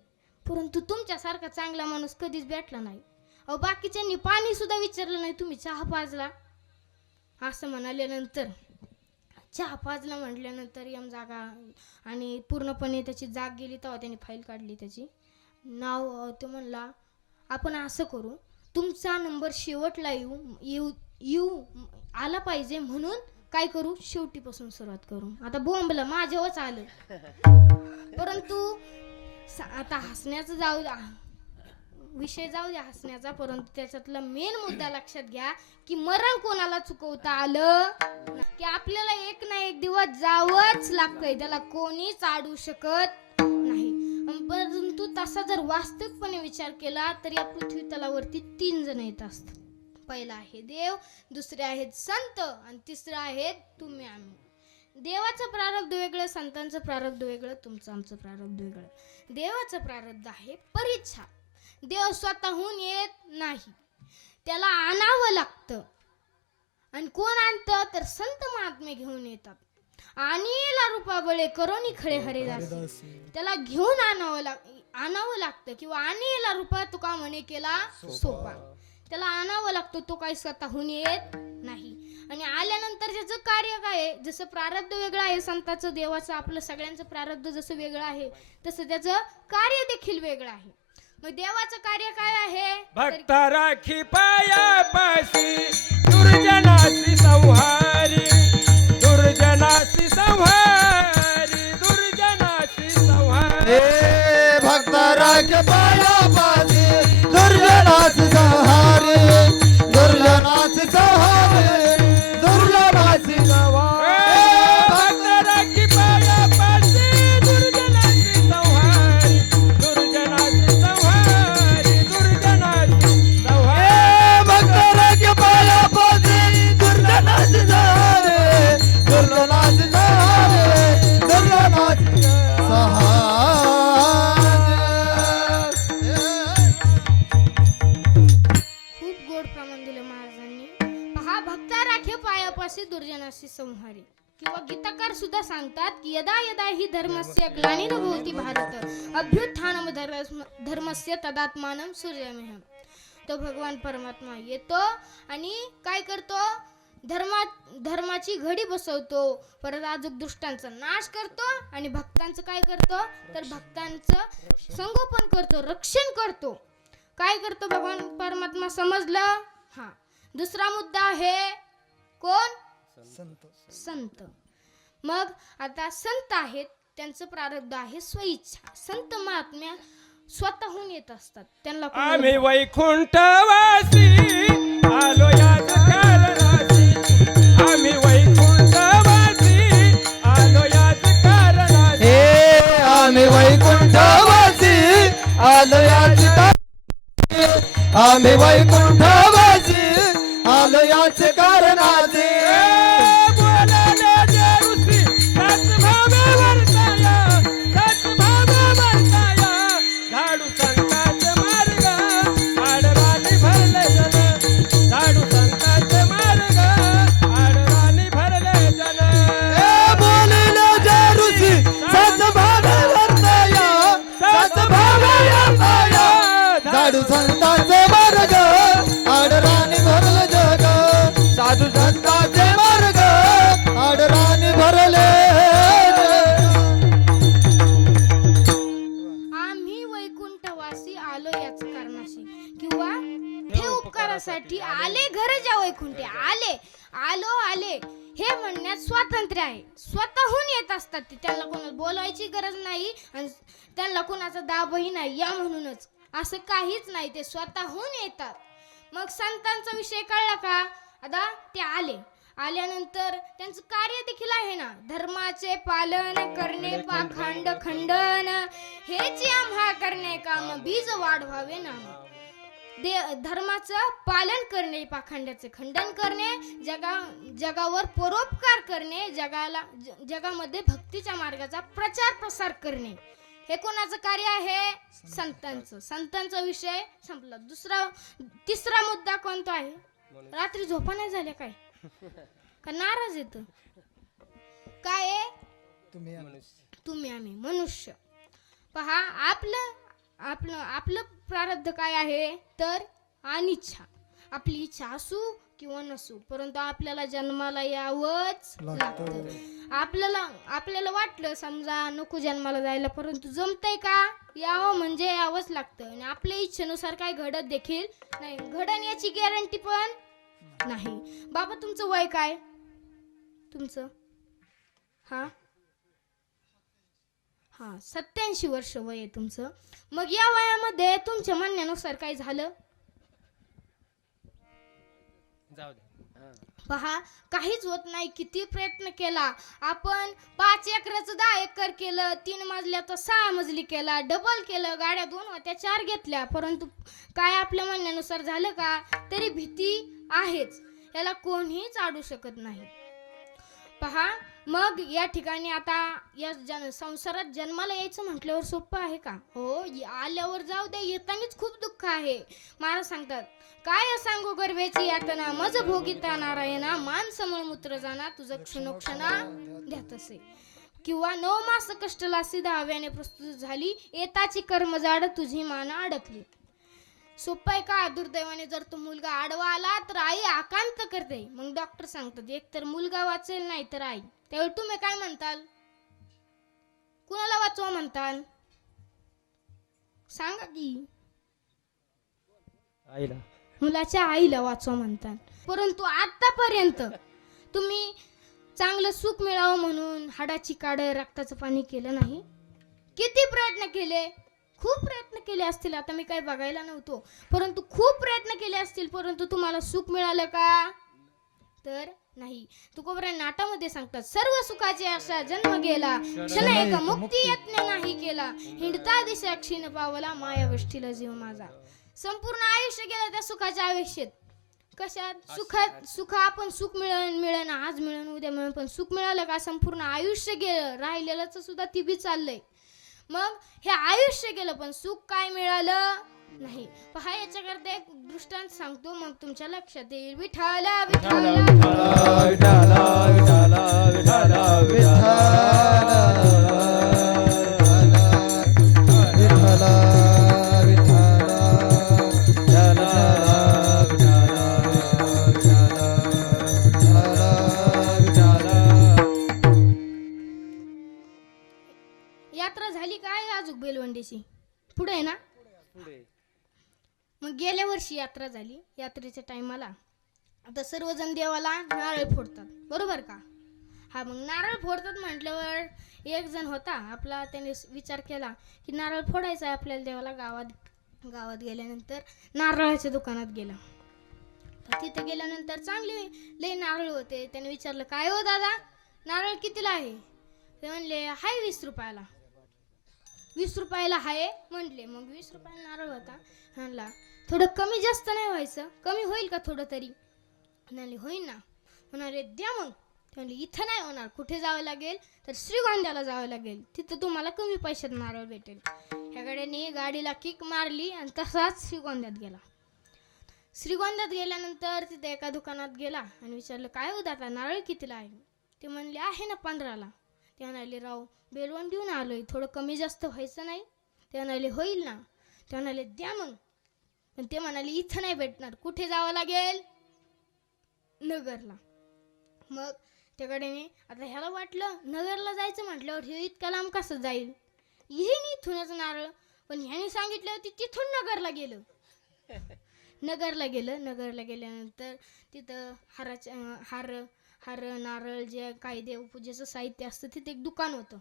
परंतु तुमच्यासारखा चांगला माणूस कधीच भेटला नाही. अहो बाकीच्यांनी पाणी सुद्धा विचारलं नाही, तुम्ही चहा पाजला असं म्हणाल्यानंतर, चहा पाजला म्हटल्यानंतर यम जागा आणि पूर्णपणे त्याची जाग गेली. तेव्हा त्याने फाईल काढली, त्याची नाव तो म्हणला आपण असं करू, तुमचा नंबर शेवटला येऊ आला पाहिजे, म्हणून काय करू, शेवटीपासून सुरुवात करू. आता बोंबलं माझ्यावरच आलं, परंतु आता हसण्याचं जाऊ द्या, विषय जाऊ द्या हसण्याचा, परंतु त्याच्यातला मेन मुद्दा लक्षात घ्या की मरण कोणाला चुकवता आलं की आपल्याला एक ना एक दिवस जावंच लागतंय, त्याला कोणीच अडू शकत नाही. परंतु तसा जर वास्तविकपणे विचार केला तर या पृथ्वी तलावरती 3 जण येत असतात. पहिला आहे देव, दुसरे आहेत संत आणि तिसरं आहेत तुम्ही आम्ही. देवाचं प्रारब्ध वेगळं, संतांचं प्रारब्ध वेगळं, तुमचं आमचं प्रारब्ध वेगळं. देवाचं प्रारब्ध आहे परीक्षा. देव स्वतःहून येत नाही, त्याला आणावं लागतं. आणि कोण आणतं तर संत महात्मे घेऊन येतात. आणीला रूपा बळे करोनी खळे हरिदास, त्याला घेऊन आणावं लागतं किंवा आणीला रूपा तुका म्हणे केला सोपा, त्याला आणावं लागतं, तो काही स्वतःहून येत नाही. आणि आल्यानंतर त्याचं कार्य काय आहे, जसं प्रारब्ध वेगळं आहे संताचं, देवाचं, आपलं सगळ्यांचं प्रारब्ध जसं वेगळं आहे तसं त्याचं कार्य देखील वेगळं आहे. मग देवाचं कार्य काय आहे? भक्त राखी पायापाशी दुर्जनाची संहारी, दुर्जनाची संहारी, दुर्जनाची संहारी. हे भक्त राख पायापाशी दुर्जनास संहारी, दुर्जनास संहारी, दुर्जनास भक्त राखी पायापाशी दुर्जनाची संहारी, दुर्जनाची संहारी, दुर्जनाची संहारी. भक्त राख पायापाशी दुर्जनास संहारी, दुर्जनास संहारी, दुर्जनास खूप गोड प्रमाण दिलं महाराजांनी. पहा, भक्ता राखे पायापाशी दुर्जनाशी संहारी. किंवा गीताकार सुद्धा सांगतात की यदा यदा ही धर्मस्य ग्लानिर्भवति भारत अभ्युत्थानम धर्मस्य तदात्मानं सूर्यमेह. तो भगवान परमात्मा येतो आणि काय करतो? धर्माची घडी बसवतो, परत अजून दुष्टांचा नाश करतो आणि भक्तांचं काय करतो? तर भक्तांचं संगोपन करतो, रक्षण करतो. काय करतो भगवान परमात्मा? समजलं? हा. दुसरा मुद्दा आहे कोण? संत. मग आता संत आहेत, त्यांचं प्रारब्ध आहे स्वइच्छा. संत महात्म्या स्वतःहून येत असतात, त्यांना आम्ही वैकुंठवासी आलो याच कारणासी, आम्ही वैकुंठवासी आलो याच कारणासी. हे आम्ही वैकुंठवासी आलो याच कारणाचे, आम्ही वैकुंठवासी आलो याच कारणाचे. बोलाले जे ऋषी सद्भाव वर्ताया, सद्भाव वर्ताया, झाडू संतांचे मार्ग आडराणी भरले जन, झाडू संतांचे मार्ग आडराणी भरले जन. बोलिले जे ऋषी सद्भाव वर्ताया, सद्भाव वर्ताया, झाडू संतांचे मार्ग आडराणी भरले जग, साधू संतांचे मार्ग आडराणी भरले आम्ही वैकुंठवासी आलो याच कारणाशी. किंवा हे उपकारासाठी आले घरच्या वैकुंठे आले, आले हे म्हणण्यात स्वातंत्र्य आहे. स्वतःहून येत असतात ते, त्यांना कोणाला बोलवायची गरज नाही आणि त्यांना कोणाचा दाबही नाही. या म्हणूनच असं काहीच नाही, ते स्वतःहून येतात. मग संतांचा विषय कळला का? आता ते आल्यानंतर त्यांचं कार्य देखील आहे ना, धर्माचे पालन करणे, पाखंड खंडन हेच आम्हा करणे काम, बीज वाढवावे नाम. धर्माचं पालन करणे, पाखंडाचे खंडन करणे, जगावर परोपकार करणे, जगामध्ये भक्तीच्या मार्गाचा प्रचार प्रसार करणे, हे कोणाचं कार्य आहे? संतांचा विषय संपला. तिसरा मुद्दा कोणता आहे? रात्री झोपा नाही झाल्या काय? का नाराज येत? काय आहे? तुम्ही आम्ही मनुष्य. पहा, आपलं प्रारब्ध काय आहे? तर अनिच्छा. आपली इच्छा असू किंवा नसू, परंतु आपल्याला जन्माला यावंच लागतं. आपल्याला वाटलं समजा नको जन्माला जायला, परंतु जमतंय का? यावं म्हणजे यावंच लागतं. आणि आपल्या इच्छेनुसार काय घडत देखील नाही, घडण याची गॅरंटी पण नाही. बाबा, तुमचं वय काय? तुमचं हा 87 वर्ष वय आहे तुमचं. मग या वयामध्ये तुमच्या म्हणण्यानुसार काय झालं? जाऊ दे. पहा, काहीच होत नाही. किती प्रयत्न केला आपण, 5 एकराचं 10 एकर केलं, 3 मजल्याचं 6 मजली केला, डबल केलं, गाड्या 2 होत्या 4 घेतल्या, परंतु काय आपल्या म्हणण्यानुसार झालं का? तरी भीती आहेच, याला कोणीही चाडू शकत नाही. पहा, मग या ठिकाणी आता या संसारात जन्माला यायचं म्हटल्यावर सोपं आहे का? हो, आल्यावर जाऊ द्या, येतानीच खूप दुःख आहे. महाराज सांगतात, काय सांगू गर्वेची यातना, मज भोगिता नारायणा, मानस मूत्र जाना, तुझं क्षणोक्षणा द्यात असे. किंवा 9 मास कष्टला 10व्याने प्रस्तुत झाली, येताची कर्मजाड तुझी माना अडकली. सोपं आहे का? दुर्दैवाने जर तो मुलगा आडवा आला तर आई आकांत करते. मग डॉक्टर सांगतात एक तर मुलगा वाचेल नाही तर आई. त्यावेळी तुम्ही काय म्हणताल? कुणाला वाचवा म्हणताल? सांगा की. आईला. मुलाच्या आईला वाचवा म्हणतात. परंतु आतापर्यंत तुम्ही चांगलं सुख मिळावं म्हणून हाडाची काढ रक्ताचं पाणी केलं नाही? किती प्रयत्न केले? खूप प्रयत्न केले असतील. आता मी काही बघायला नव्हतो, परंतु खूप प्रयत्न केले असतील, परंतु तुम्हाला सुख मिळालं का? तर नाही. तुकोबरा नाटामध्ये सांगतात सर्व सुखाची आशा जन्म गेला, क्षण एक मुक्ती यत्न नाही केला, हिंडता दिशा क्षीण पावला माया गोष्टीला जीव माझा. संपूर्ण आयुष्य गेलं त्या सुखाच्या आयुष्यात. कशात? सुख आपण सुख मिळेल आज मिळेल उद्या मिळेल, पण सुख मिळालं का? संपूर्ण आयुष्य गेलं. राहिलेलंच सुद्धा ती बी चाललंय. मग हे आयुष्य गेलं पण सुख काय मिळालं नाही. पहा याच्याकरता एक दृष्टांत सांगतो, मग तुमच्या लक्षात येईल. विठ्ठल विठ्ठल यात्रा झाली काय अजून बेलवंडीची? पुढे आहे ना? मग गेल्या वर्षी यात्रा झाली. यात्रेच्या टायमाला आता सर्वजण देवाला नारळ फोडतात, बरोबर का? हा, मग नारळ फोडतात म्हटल्यावर एक जण होता आपला, त्याने विचार केला की नारळ फोडायचा आहे आपल्याला देवाला. गावात गेल्यानंतर नारळाच्या दुकानात गेला. तिथे गेल्यानंतर चांगले लय नारळ होते. त्याने विचारलं काय हो दादा, नारळ कितीला आहे? ते म्हणले हाय 20 रुपयाला. 20 रुपयाला आहे म्हटले. मग 20 रुपयाला नारळ होता. म्हणला थोडं कमी जास्त नाही व्हायचं? कमी होईल का थोडं तरी? म्हणाले होईल ना. म्हणाले द्या मग. म्हणले इथं नाही होणार, कुठे जावं लागेल तर श्रीगोंद्याला जावं लागेल, तिथं तुम्हाला कमी पैशात नारळ भेटेल. ह्या गाड्याने गाडीला किक मारली आणि तसाच श्रीगोंद्यात गेला. श्रीगोंद्यात गेल्यानंतर तिथे एका दुकानात गेला आणि विचारलं काय हो दादा नारळ कितीला आहे? ते म्हणले आहे ना 15ला. ते म्हणाले राव बेलवंडीहून आलोय, थोडं कमी जास्त व्हायचं नाही? ते म्हणाले होईल ना. ते म्हणाले द्या मग. पण ते म्हणाले इथं नाही भेटणार, कुठे जावं लागेल? नगरला. मग त्याकडे आता ह्याला वाटलं नगरला जायचं म्हटल्यावर हे इतका लांब कसं जाईल, येईन इथूनच नारळ. पण ह्याने सांगितलं होती तिथून नगरला गेलं. नगरला गेल्यानंतर तिथं हार नारळ जे काही देवपूजेचं साहित्य असतं तिथे एक दुकान होतं.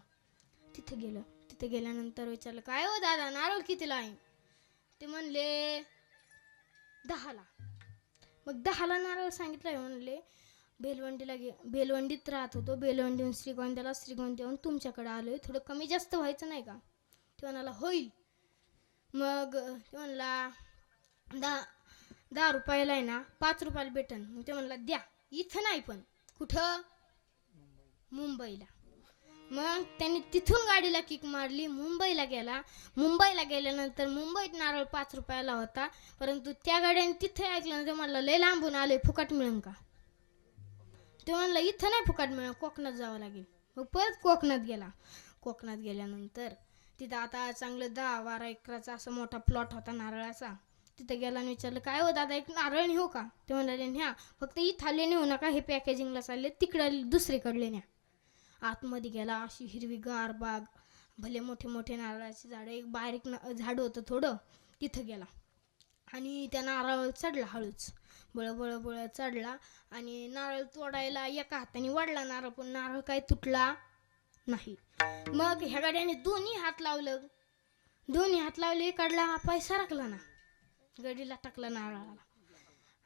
तिथे गेल्यानंतर विचारलं काय हो दादा नारळ कितीला आहे? ते म्हणले 10ला. मग 10ला नारळ सांगितलं. म्हणले बेलवंडीत राहत होतो, बेलवंडीहून श्रीगोंद्याला, श्रीगोंद्याहून तुमच्याकडे आलोय, थोडं कमी जास्त व्हायचं नाही का? ते म्हणाला होईल. मग ते म्हणला 10 रुपयाला आहे ना 5 रुपयाला भेटन. मग ते म्हणला द्या. इथं नाही पण कुठं? मुंबईला. मग त्यांनी तिथून गाडीला किक मारली, मुंबईला गेला. मुंबईला गेल्यानंतर मुंबईत नारळ 5 रुपयाला होता, परंतु त्या गाड्याने तिथे ऐकलं. ते म्हणलं लय लांबून आले, फुकट मिळेल का? ते म्हणलं इथं नाही फुकट मिळेल, कोकणात जावं लागेल. मग परत कोकणात गेला. कोकणात गेल्यानंतर तिथं आता चांगलं 10-12 एकराचा असा मोठा प्लॉट होता नारळाचा. तिथे गेला आणि विचारलं काय हो दादा एक नारळ नेऊ का? ते म्हणाले न्या, फक्त इथले नेऊ नका, हे पॅकेजिंगला चालले, तिकडे दुसरीकडले न्या. आतमध्ये गेला. अशी हिरवीगार बाग, भले मोठे मोठे नारळाचे झाडं, एक बारीक झाड होतं थोडं, तिथं गेला आणि त्या नारळ चढला. हळूच बळ चढला आणि नारळ तोडायला एका हाताने वाढला नारळ, पण नारळ काय तुटला नाही. मग ह्या गाड्याने दोन्ही हात लावले, काढला, पाय सरकला ना, गडीला टाकला नारळाला.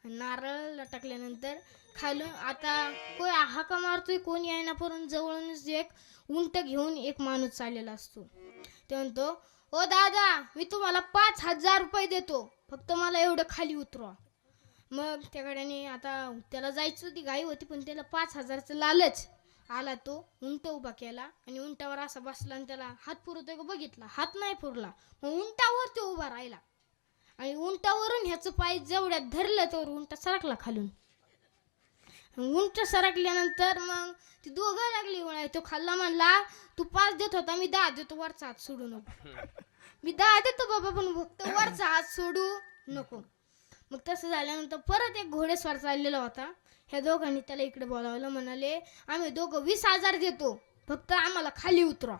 नारळ टाकल्यानंतर खालून आता कोण हाका मारतोय कोणी आहे ना, परंतु जवळूनच एक उंट घेऊन एक माणूस चाललेला असतो. ते म्हणतो ओ दादा मी तुम्हाला 5,000 रुपये देतो, फक्त मला एवढं खाली उतरवा. मग त्या गाड्याने आता त्याला जायची होती, घाई होती, पण त्याला 5,000चं लालच आला. तो उंट उभा केला आणि उंटावर असा बसला आणि त्याला हात पुरवतोय का बघितला, हात नाही पुरला. मग उंटावर तो उभा राहिला आणि उंटावरून ह्याचं पाय जेवढ्यात धरलं तर उंट सरकला खालून. उंट सरकल्यानंतर मग ती दोघं लागली वळाय. तो खाल्ला म्हणला तू 5 देत होता, मी 10 देतो, वरचा हात सोडू नको. मी 10 देतो बाबा, पण फक्त वरचा हात सोडू नको. मग तसं झाल्यानंतर परत एक घोडेस्वार चाललेला होता. ह्या दोघांनी त्याला इकडे बोलावलं. म्हणाले आम्ही दोघं 20,000 देतो, फक्त आम्हाला खाली उतरा.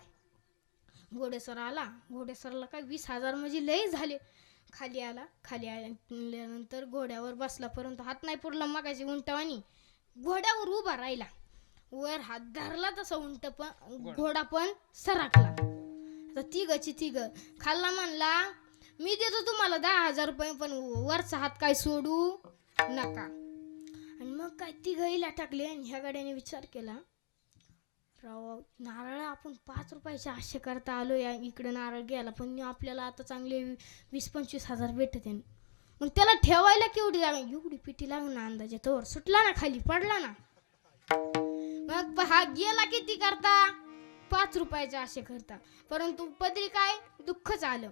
घोडेस्वार आला. घोडेस्वारला काय 20,000 म्हणजे लई झाले. खाली आला. खाली आल्यानंतर घोड्यावर बसला, परंतु हात नाही पुरला मगाशी उंटवानी. घोड्यावर उभा राहिला. वर हात धरला तसा उंट पण घोडा पण सरकला. आता तिघची तिघ खाल्ला. म्हणला मी देतो तुम्हाला 10,000 रुपये, पण वरचा हात काय सोडू नका. आणि मग काय तिघहीला टाकले. आणि ह्या गाड्याने विचार केला, राव नारळ आपण 5 रुपयाचे आशे करता आलो या इकडे नारळ घ्यायला, पण आपल्याला आता चांगले 20-25,000 भेटत आहे. मग त्याला ठेवायला केवढी जागा, एवढी पिटी लागून ना अंदाजे तोवर सुटला ना, खाली पडला ना. मग हा गेला किती करता, 5 रुपयाचे आशे करता, परंतु पदरी काय दुःखच आलं.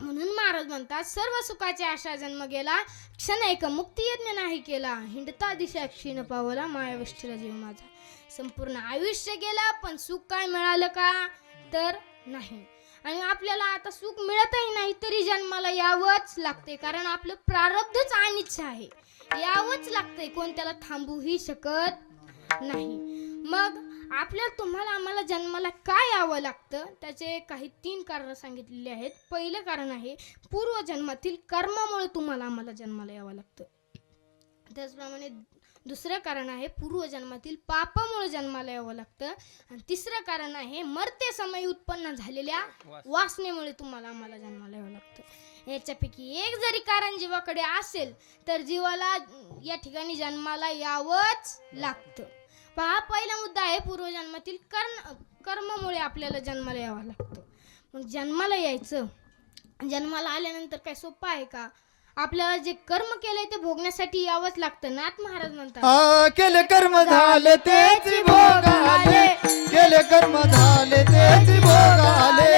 म्हणून महाराज म्हणतात, सर्व सुखाची आशा जन्म गेला, क्षण एक मुक्ती यज्ञ नाही केला, हिंडता दिशा क्षीण पावला, माया विष्ठीला जीव माझा. संपूर्ण आयुष्य गेला, पण सुख काय मिळालं का, तर नाही. आणि आपल्याला आता सुख मिळतही नाही तरी जन्माला यावंच लागते, कारण आपलं प्रारब्धच अनिच्छा आहे. यावंच लागतंय, कोण त्याला थांबूही शकत नाही. मग तुम्हाला आम्हाला जन्माला काय यावं लागतं, त्याचे काही 3 कारण सांगितलेले आहेत. पहिलं कारण आहे पूर्वजन्मातील कर्मामुळे तुम्हाला आम्हाला जन्माला यावं लागतं. त्याचप्रमाणे दुसरं कारण आहे पूर्वजन्मातील पापामुळे जन्माला यावं लागतं. आणि तिसरं कारण आहे मरते समय उत्पन्न झालेल्या वासनेमुळे तुम्हाला आम्हाला जन्माला यावं लागतं. याच्यापैकी एक जरी कारण जीवाकडे असेल तर जीवाला या ठिकाणी जन्माला यावंच लागतं. पहा, पहिला मुद्दा आहे पूर्वजन्मातील कर्मामुळे आपल्याला जन्माला यावं लागतं. मग जन्माला यायचं, जन्माला आल्यानंतर काय सोपं आहे का? आपल्याला जे कर्म केलंय ते भोगण्यासाठी यावंच लागतं. नाथ महाराज म्हणतात, केले कर्म झाले तेच भोग आले, केले कर्म झाले तेच भोग आले,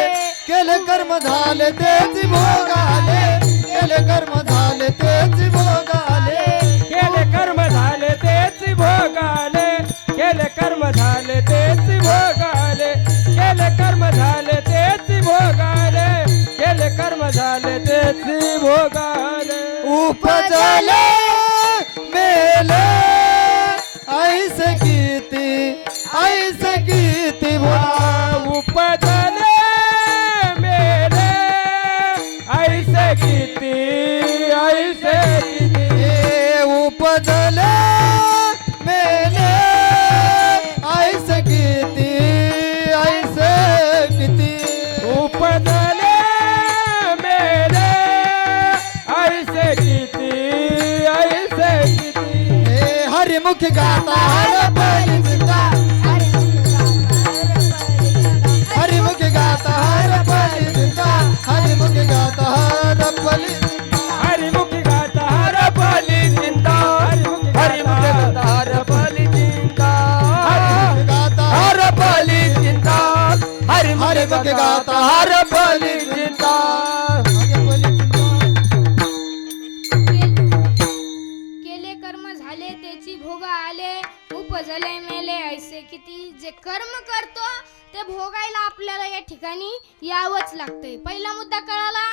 केले कर्म झाले तेच भोग आले, केले कर्म झाले तेच भोग आले, केले कर्म झाले तेच भोग आले, केले कर्म झाले तेच भोग आले, केले कर्म झाले तेच भोग आले, केले कर्म झाले तेच भोग आले. उपजले मेले ऐसे किती भोग, उपजले मेले ऐसे किती, ऐसे किती, उपजले मेले ऐसे किती, ऐसे किती, उपजले मेले ऐसे किती, ऐसे किती. हरिमुख गाता हर पल जिंदा, हरिमुख गाता हर पल जिंदा, हरिमुख गाता हर पल, हरिमुख गाता हर पली चिंता, हरिमुख गाता हर पली चिंता, हरिमुख गाता हर पली चिंता, हरिमुख गाता हर पल चिंता. केले कर्म झाले त्याची भोग आले, उपजले मेले ऐसे किती. जे कर्म करतो ते भोगायला आपल्याला या ठिकाणी यावंच लागतंय. पहिला मुद्दा कळाला,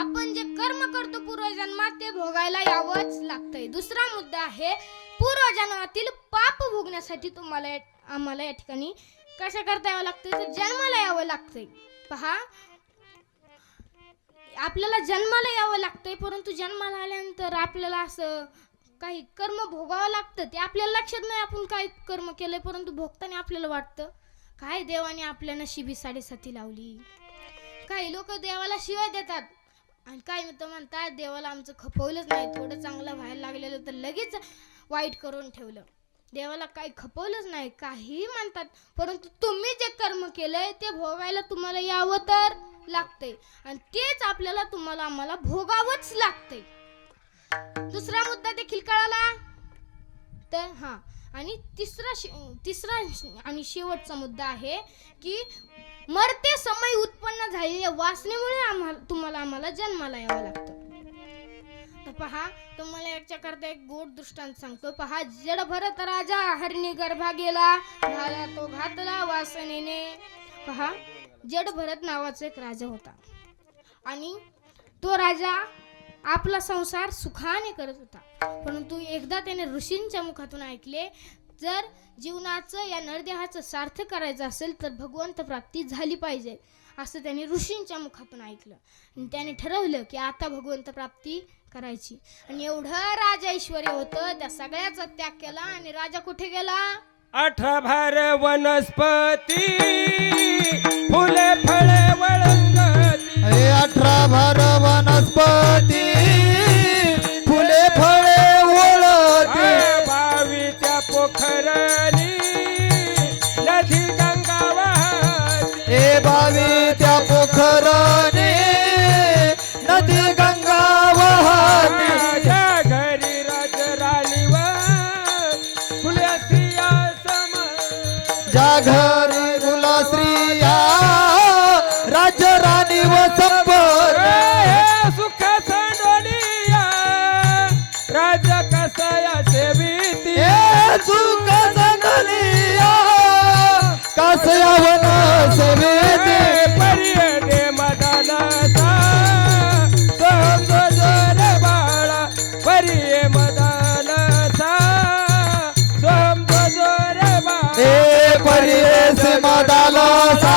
आपण जे कर्म करतो पूर्वजन्मात ते भोगायला यावंच लागतंय. दुसरा मुद्दा आहे पूर्वजन्मातील पाप भोगण्यासाठी तुम्हाला आम्हाला या ठिकाणी कशा करता यावं लागतंय, तर जन्माला यावं लागतंय. पहा, आपल्याला जन्माला यावं लागतंय, परंतु जन्माला आल्यानंतर आपल्याला असं काही कर्म भोगावं लागतं. ते आपल्याला लक्षात नाही आपण काय कर्म केलंय, परंतु भोगताना आपल्याला वाटतं काय देवाने आपल्या नशिबी 7.5 लावली. काही लोक देवाला शिवाय देतात आणि काय म्हणतात देवाला आमचं खपवलंच नाही, थोडं चांगलं व्हायला लागलेलं तर लगेच वाईट करून ठेवलं. देवाला काही खपवलंच नाही, काही म्हणतात, परंतु तुम्ही जे कर्म केलंय ते भोगायला तुम्हाला यावं तर लागतंय आणि तेच आपल्याला तुम्हाला आम्हाला भोगावंच लागतंय. दुसरा मुद्दा देखील कळाला. तर हा, आणि तिसरा आणि शेवटचा मुद्दा आहे की मरते समय उत्पन्न झालेल्या वासनेमुळे तुम्हाला आम्हाला जन्माला यावं लागतं. तर पहा, तुम्हाला याच्याकरता एक गोड दृष्टांत सांगतो. पहा, जड भरत राजा हरणी गर्भा गेला, झाला तो घातला वासनेने. पहा, जड भरत नावाचा एक राजा होता आणि तो राजा आपला संसार सुखाने करत होता. परंतु एकदा त्याने ऋषींच्या मुखातून ऐकले, जर जीवनाचं या नरदेहाचं सार्थक करायचं असेल तर भगवंत प्राप्ती झाली पाहिजे, असं त्याने ऋषींच्या मुखातून ऐकलं. आणि त्याने ठरवलं की आता भगवंत प्राप्ती करायची. आणि एवढं राजा ऐश्वर्य होतं, त्या सगळ्याचा त्याग केला आणि राजा कुठे गेला? 18 भार वनस्पती फुले फळे वळंगती. हे 18 भार वनस्पती फुले फळे ओळते. 22 त्या पोखरणी नदी गंगा वाहती. हे 22 त्या पोखराने नदी गंगा वाहते. माझ्या घरी राजराणीवर फुले स्त्रिया सम. ज्या घरी गुला स्त्रिया राज्य राणी व संपत. सुख सांडोनिया राज कसया सेविती. हे सुख संगलिया कासया वन सेवेते. पर्य दे मदानाचा सोमजोर बाळा. पर्य मदानाचा सोमजोर बाळा. हे परियेस मदाला सा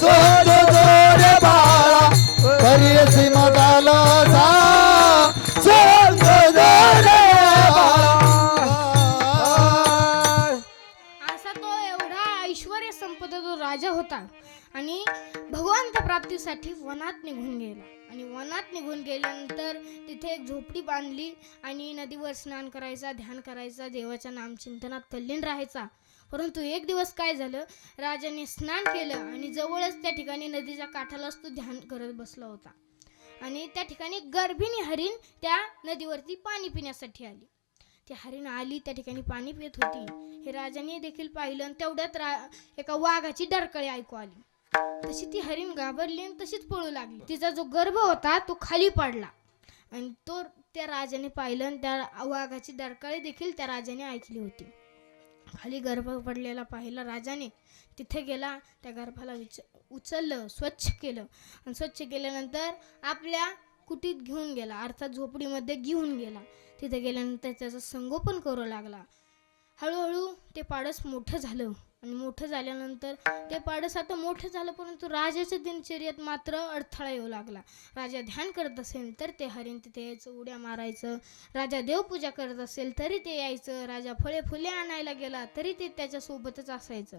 सोजो जोरे बाळा. परियेस मदाला सा सोजो जोरे बाळा. असा तो एवढा ऐश्वर्य संपन्न तो राजा होता. आणि भगवंत प्राप्तीसाठी वनात निघून गेला. आणि वनात निघून गेल्यानंतर तिथे एक झोपडी बांधली आणि नदीवर स्नान करायचा, ध्यान करायचा, देवाच्या नामचिंतनात तल्लीन राहायचा. परंतु एक दिवस काय झालं, राजाने स्नान केलं आणि जवळच त्या ठिकाणी नदीच्या काठालाच तो ध्यान करत बसला होता. आणि त्या ठिकाणी गर्भिणी हरीण त्या नदीवरती पाणी पिण्यासाठी आली. ती हरीण आली, त्या ठिकाणी पाणी पित होती. हे राजाने देखील पाहिलं आणि तेवढ्यात एका वाघाची डरकळी ऐकू आली. तशी ती हरीण घाबरली आणि तशीच पळू लागली. तिचा जो गर्भ होता तो खाली पडला आणि तो त्या राजाने पाहिलं आणि त्या वाघाची डरकळी देखील त्या राजाने ऐकली होती. खाली गर्भ पडलेला पाहिला राजाने. तिथे गेला, त्या गर्भाला उचललं, स्वच्छ केलं आणि स्वच्छ केल्यानंतर आपल्या कुटीत घेऊन गेला, अर्थात झोपडीमध्ये घेऊन गेला. तिथे गेल्यानंतर त्याचं संगोपन करू लागला. हळूहळू ते पाडस मोठं झालं आणि मोठं झाल्यानंतर ते पाडस आता मोठं झालं, परंतु राजाच्या दिनचर्येत मात्र अडथळा येऊ लागला. राजा ध्यान करत असेल तर ते हरीण तिथे यायचं, उड्या मारायचं. राजा देवपूजा करत असेल तरी ते यायचं. राजा फळे फुले आणायला गेला तरी ते त्याच्यासोबतच असायचं.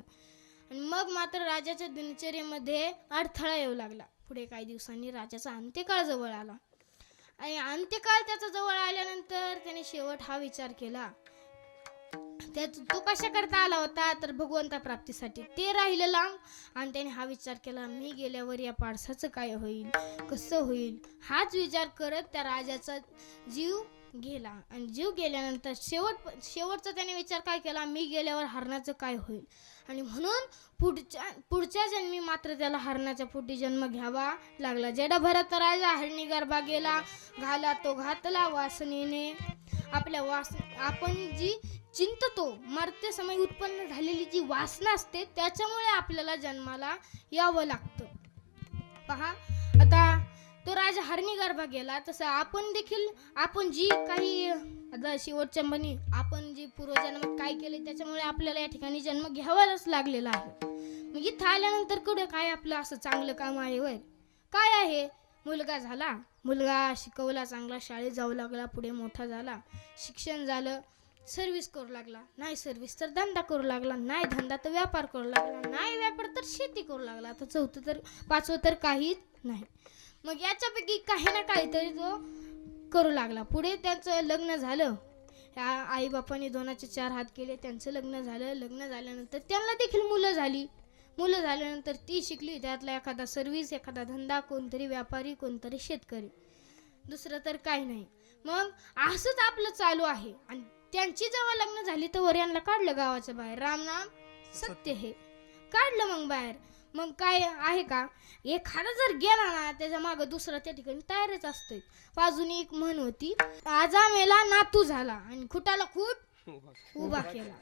आणि मग मात्र राजाच्या दिनचर्येमध्ये अडथळा येऊ लागला. पुढे काही दिवसांनी राजाचा अंत्यकाळ जवळ आला. आणि अंत्यकाळ त्याचा जवळ आल्यानंतर त्याने शेवट हा विचार केला. तो कशा करता आला होता, तर भगवंता प्राप्तीसाठी. ते राहिलं लांब आणि त्याने हा विचार केला, मी गेल्यावर या पाडसाचं काय होईल, कसं होईल. हाच विचार करत त्या राजाचा जीव गेला. आणि जीव गेल्यानंतर शेवटचा त्याने विचार काय केला, मी गेल्यावर हरणाचं काय होईल. आणि म्हणून पुढच्या जन्मी मात्र त्याला हरणाच्या पोटी जन्म घ्यावा लागला. जडभरत राजा हरणी गर्भा गेला, घाला तो घातला वासनेने. आपण जी चिंततो, मरते समय उत्पन्न झालेली जी वासना असते त्याच्यामुळे आपल्याला जन्माला यावं लागतं. पहा, आता तो राजा हरणी गर्भा गेला, तसं आपण देखील आपण जी काही आता शेवटच्या म्हणी आपण जी पूर्वजन्मात काय केले त्याच्यामुळे आपल्याला या ठिकाणी जन्म घ्यावाच लागलेला आहे. मग इथं आल्यानंतर कुठे काय आपलं असं चांगलं काम आहे वय काय आहे. मुलगा झाला, मुलगा शिकवला, चांगला शाळेत जाऊ लागला, पुढे मोठा झाला, शिक्षण झालं, सर्व्हिस करू लागला, नाही सर्व्हिस तर धंदा करू लागला, नाही धंदा तर व्यापार करू लागला, नाही व्यापार तर शेती करू लागला, आता चौथं तर पाचवं तर काहीच नाही. मग याच्यापैकी काही ना काहीतरी तो करू लागला. पुढे त्यांचं लग्न झालं, आई बापाने 2चे 4 हात केले, त्यांचं लग्न झालं. लग्न झाल्यानंतर त्यांना देखील मुलं झाली. मुलं झाल्यानंतर ती शिकली, त्यातला एखादा सर्व्हिस, एखादा धंदा, कोणतरी व्यापारी, कोणतरी शेतकरी, दुसरं तर काही नाही. मग असंच आपलं चालू आहे. आणि त्यांची जेव्हा लग्न झाली तर यांना काढलं गावाच्या बाहेर. रामनाम सत्य हे काढलं मग बाहेर. मग काय आहे का, एखादा जर गेला ना त्याच्या मागं दुसरा त्या ठिकाणी तयारच असतोय. बाजूनी एक म्हण होती, आजा मेला नातू झाला आणि खुटाला खूट उभा केला.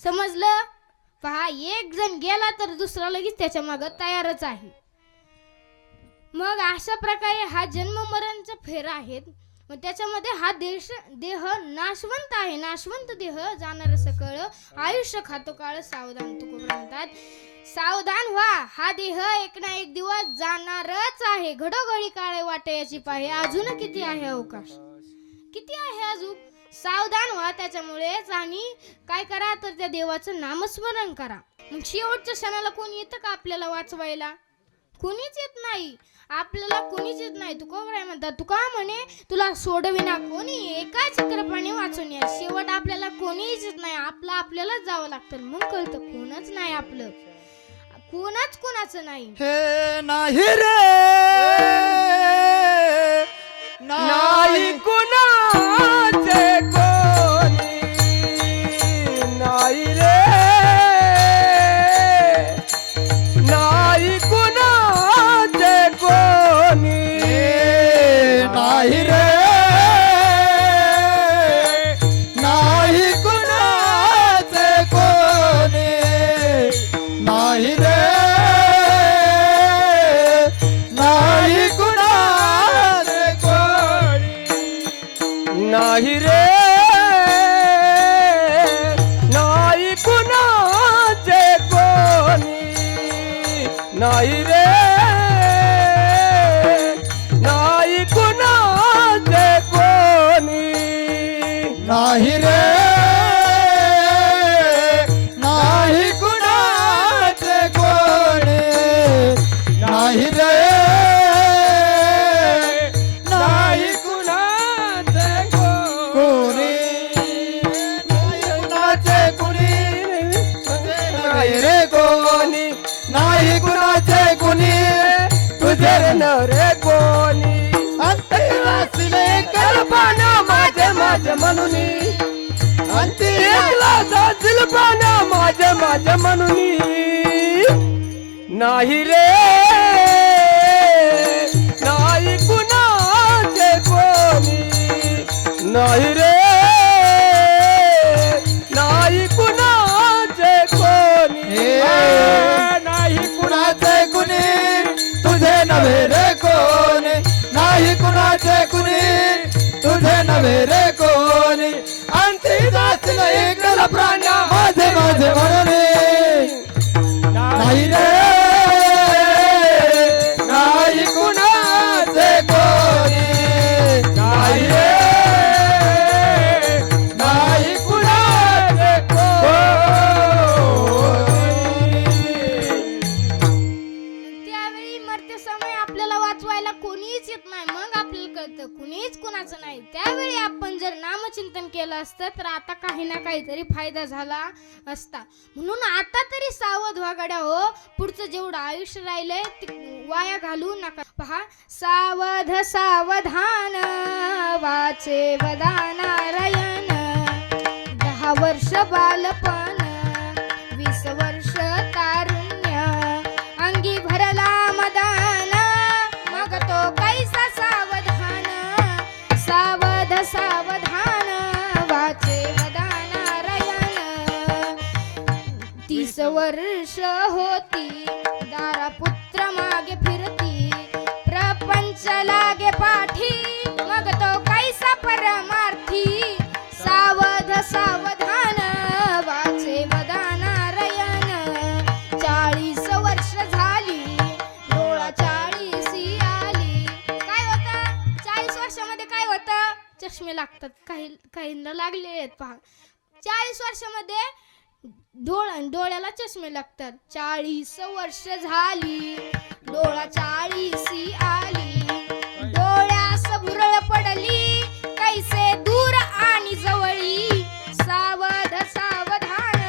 समजलं. पहा, एक जण गेला तर दुसरा लगेच त्याच्या मागं तयारच आहे. मग अशा प्रकारे हा जन्म मरणचा फेरा आहेत. मग त्याच्यामध्ये हा देह नाशवंत आहे. नाशवंत देह जाणार सकळ आयुष्य खातो काळ सावधान तुकोबरा म्हणतात. सावधान व्हा, हा देह एक ना एक दिवस जाणारच आहे. घडोघडी काळे वाटे याची पाहे, अजून किती आहे अवकाश, किती आहे अजून. सावधान व्हा त्याच्यामुळेच. आणि काय करा तर त्या देवाचं नामस्मरण करा. मग शेवटच्या क्षणाला कोणी येतं का आपल्याला वाचवायला? कोणीच येत नाही आपल्याला, कोणीच येत नाही. तुकोबराय म्हणतात, तुका म्हणे तुला सोडविना कोणी, एका चित्रपाने वाचून या. शेवट आपल्याला कोणीच येत नाही, आपल्यालाच जावं लागतं. मग कळतं कोणच नाही आपलं, कोणच कोणाचं नाही. हे नाही रे नाही कुणाचे कोणी, नाही रे नाही कुणाचे कोणी, नाही रे नाही कुणाचे कोणी, नाही रे नाही कुणाचे कोणी, नाही रे नाही कुणाचे कोणी, नाही रे नाही कुणाचे कोणी, नाही रे नाही कुणाचे कोणी, नाही रे नाही कुणाचे कोणी, नाही कुणाचे कोणी, नाही रे कोणी, नाही कुणाचे कोणी, तुझे रे कोणी, अंतरासले कल्पना माझे माझे म्हणून, एकला जातील पाना माझे माझे म्हणून, नाही रे नाही कुणाचे कोणी, नाही रे नाही कुणाचे कोणी, नाही कुणाचे कुणी, तुझे नव्हे रे कोणी, नाही कुणाचे कुणी, तुझे नव्हे रे कोणी, अंती जातील एकल प्राण्या माझे माझे म्हणून, नाही रे नाही कुणाचे कोणी, नाही रे नाही कुणाचे कोणी. त्यावेळी मरते समय आपल्याला वाचवायला कोणीच येत नाही. मग आपल्याला कळतं कुणीच कुणाचं नाही. त्यावेळी आपण जर नामचिंतन केलं असतं तर आता काही ना काहीतरी फायदा झाला असता. म्हणून आता तरी सावध व्हा गड्या हो. पुढचं जेवढं आयुष्य राहिलंय ते वाया घालू नका. पहा, सावध सावधान वाचे वदानारायण, 10 वर्ष बालपण 20 वर्ष तारुण्य, अंगी भरला मदान मग तो कैसा सावधान, सावध सावधान वाचे वदानारायण. 30 वर्ष होती दारा पुत्र मागे फिरती, प्रपंच लागे पाठी मग तो कैसा परमार्थी, सावध सावधान वाचे वदानारायण. 40 वर्ष झाली डोळा 40 आली. काय होतं 40 वर्षामध्ये? काय होतं? चष्मे लागतात. काहींना लागले आहेत. पहा, 40 वर्षामध्ये डोळ्याला चष्मे लागतात. 40 वर्ष झाली डोळा 40 आली, डोळ्यास भुरळ पडली कैसे दूर आणि जवळी, सावध सावधान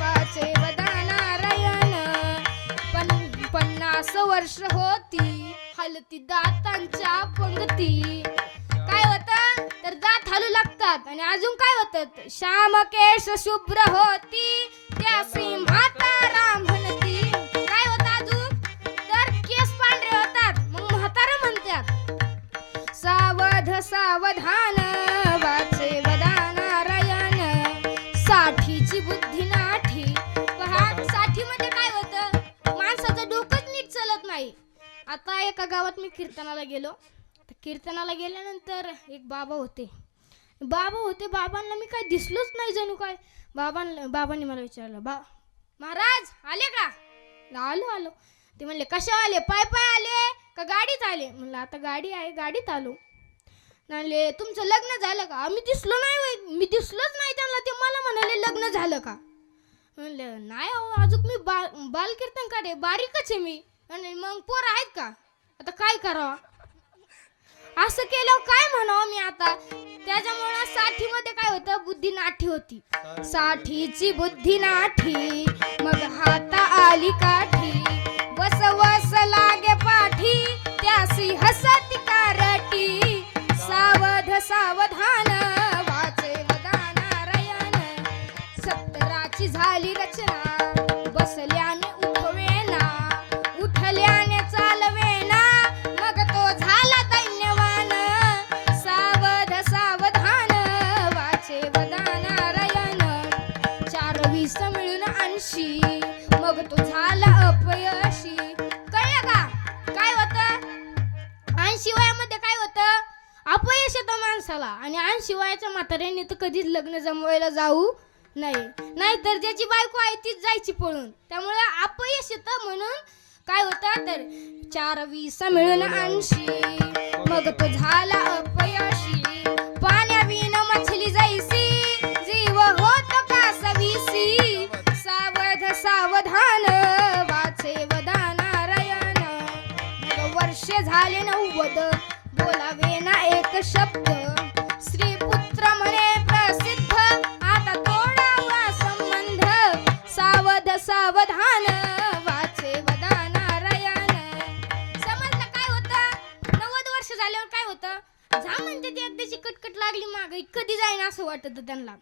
वाचे वदानारायण. 50 वर्ष होती हलती दातांच्या पंगती. काय होतं तर दात हलू लागतात. आणि अजून काय होतं? श्याम केश शुभ्र होती त्यासी म्हातारा म्हणती. काय होतं अजून? तर केस पांढरे होतात मग म्हातारा म्हणतात. सावध सावधान वाचे वदानारायण, साठीची बुद्धी नाठी. पहा, साठीमध्ये काय होतं? माणसाचं डोकंच नीट चालत नाही. आता एका गावात मी कीर्तनाला गेलो. तर कीर्तनाला गेल्यानंतर एक बाबा होते. बाबांना मी काय दिसलोच नाही जणू काय. बाबांनी मला विचारलं, महाराज आले का? आलो. ते म्हणले कशा आले? पाय आले का गाडीत आले? म्हणलं आता गाडी आहे, गाडीत आलो. म्हणले तुमचं लग्न झालं का? मी दिसलोच नाही त्यांना. ते मला म्हणाले लग्न झालं का? म्हणलं नाही हो, अजून मी बाल कीर्तन काढे, बारीकच आहे मी. आणि मग पोर आहेत का? आता काय करावं? असं केल्यावर काय म्हणावं मी आता? त्याच्यामुळे साठीमध्ये काय होतं, बुद्धी नाठी होती. साठीची बुद्धी नाठी, मग हाता आली काठी. बस लागे पाठी, त्यासी हसती कारटी. सावधान वाचे वदा नारायण. सत्तराची झाली रचना, बसल्याने उठल्याने चालवेना. मग तो झाला दैन्यवान. सावधान वाचे वदा नारायण. 4-20 मिळून 80, मग तो झाला अपयशी. कळलं का काय होतं? 80 वयामध्ये काय होतं? अपयश येतं माणसाला. आणि 80 वयाच्या म्हाताऱ्याने तर कधीच लग्न जमवायला जाऊ नाहीतर ज्याची बायको आहे तीच जायची पळून. त्यामुळे अपयश येतं. म्हणून काय होतं तर 4-20 मिळून 80, मग तो झाला अपयशी. पाण्याविन मछली जायसी, जीव होत कासवीसी. सावधान वाचे वदा नारायण. मग वर्षे झाले 90, बोलावे ना एक शब्द. श्री पुत्र म्हणे प्रसिद्ध, आता तोडावा संबंध. सावधान वाचे वदा नारायण. समजलं काय होतं? 90 वर्ष झाल्यावर काय होतं? जा म्हणते ती एकदाची कटकट लागली मागे, कधी जाईन असं वाटत त्यांना.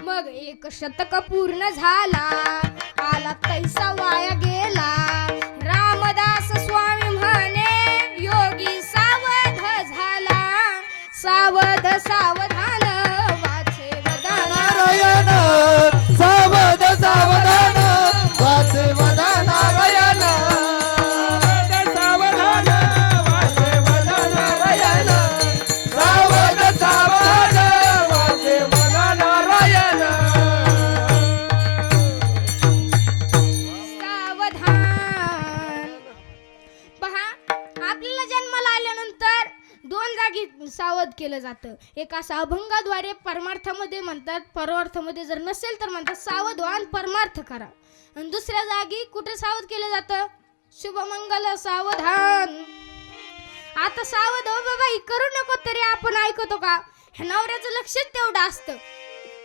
मग 1 शतक पूर्ण झाला, आला तैसा वाया गेला. रामदास स्वामी म्हणे, योगी सावध झाला. सावधान वाचे वदा नारायण. सावधान वाचे वदा नारायण. सावधान वाचे वदा नारायण. सावधान वाचे वदा नारायण. सावधान. पहा, आपल्याला जन्माला आल्यानंतर 2 जागी सावध केलं जातं. एक असं अभंगाद्वारे परमार्थामध्ये म्हणतात, परमार्थामध्ये जर नसेल तर म्हणतात सावध व्हा, परमार्थ करा. आणि दुसऱ्या जागी कुठे सावध केलं जातं? शुभमंगल सावधान. आता सावध हो बाबा, ही करू नको, तरी आपण ऐकतो का? ह्या नवऱ्याचं लक्षच तेवढं असतं.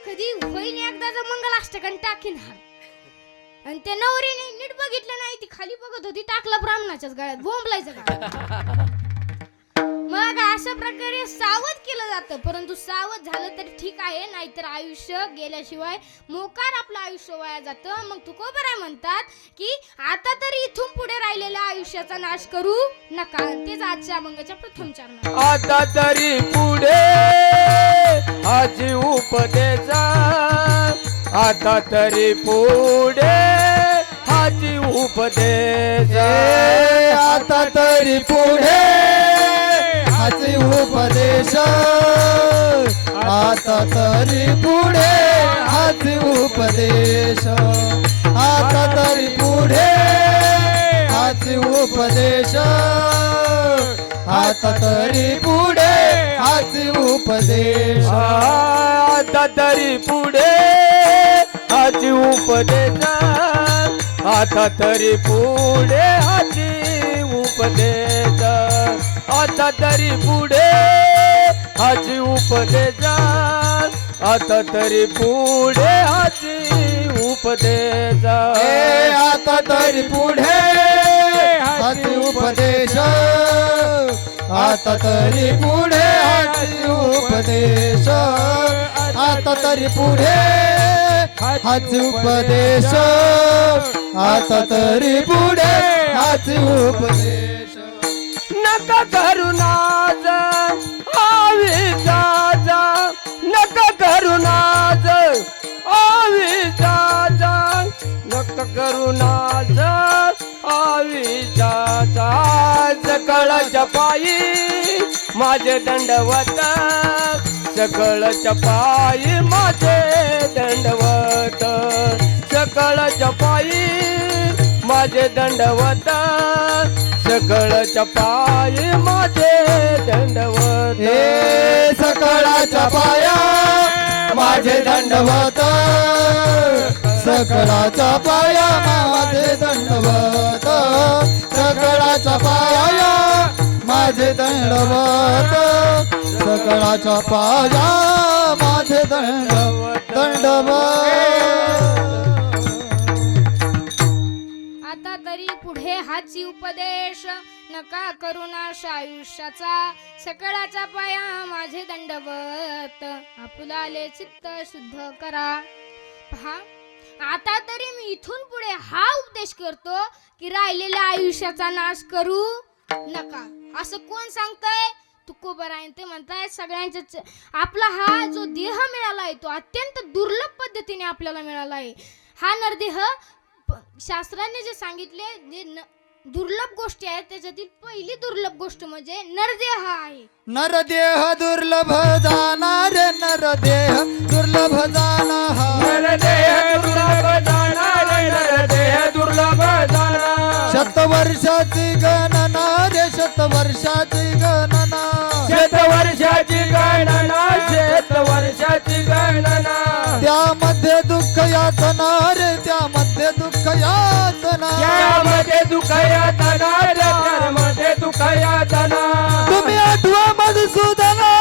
कधी होईन एकदाचं मंगलाष्टक आणि टाकीन हा. आणि त्या नवरीने नीट बघितलं नाही, ती खाली बघत होती, टाकला ब्राह्मणाच्याच गळ्यात. बोंबलायचं का? मग अशा प्रकारे सावध केलं जातं. परंतु सावध झालं तर ठीक आहे, नाहीतर आयुष्य गेल्याशिवाय मोकार आपलं आयुष्य वाया जातं. मग तुकोबराय म्हणतात की आता तरी इथून पुढे राहिलेल्या आयुष्याचा नाश करू नका. तेच आजच्या अभंगाच्या प्रथम चरणात. आता तरी पुढे आजी उपदेजा. आता तरी पुढे आजी उपदेजा. आता तरी पुढे हाची उपदेश. आता तरी पुढे हाची उपदेश. आता तरी पुढे हाची उपदेश. आता तरी पुढे हाची उपदेश. आता तरी पुढे आजी उपदेजा. आता तरी पुढे आजी उपदेजा. आता तरी पुढे आजी उपदेजा. आता तरी पुढे आजी उपदेजा. आता तरी पुढे हाची उपदेश. आता तरी पुढे हाची उपदेश. आता तरी पुढे हाची उपदेश. आता तरी पुढे हाची उपदेश. नका करू नाज आवी जा. नका करू नाज आवी जा. नका करू नाज आवी जा. पायी माझे दंडवत सकळच्या पायी माझे दंडवत सकळच्या पायी माझे दंडवत सकळच्या पायी माझे दंडवत हे सकळाच्या पाया माझे दंडवत सकळाच्या पाया माझे दंडवत सकळाच्या पाया माझे दंडवत सकळाच्या पाया माझे दंडवत आता तरी पुढे हाची उपदेश नका करू नाश आयुष्याचा सकळाचा पाया माझे दंडवत आपुलाले चित्त शुद्ध करा. पहा आता तरी मी इथून पुढे हा उपदेश करतो की राहिलेल्या आयुष्याचा नाश करू नका. असं कोण सांगतंय? तुकोबराय ते म्हणताय सगळ्यांच्या आपला हा जो देह मिळाला आहे तो अत्यंत दुर्लभ पद्धतीने आपल्याला मिळाला आहे. हा नरदेह शास्त्राने जे सांगितले जे दुर्लभ गोष्टी आहेत त्याच्यातील पहिली दुर्लभ गोष्ट म्हणजे नरदेह आहे. नरदेह दुर्लभ जाणार नरदेह दुर्लभ जाणार नरदेह दुर्लभ जाणार नरदेह दुर्लभ जाणार शतवर्षाची गणना रे शतवर्षाची गणना शतवर्षाची गणना शतवर्षाची गणना त्यामध्ये दुःख यातना रे त्यामध्ये दुःख यातना त्यामध्ये दुःख यातना त्यामध्ये दुःख यातना तुम्ही आठवा मधुसूदना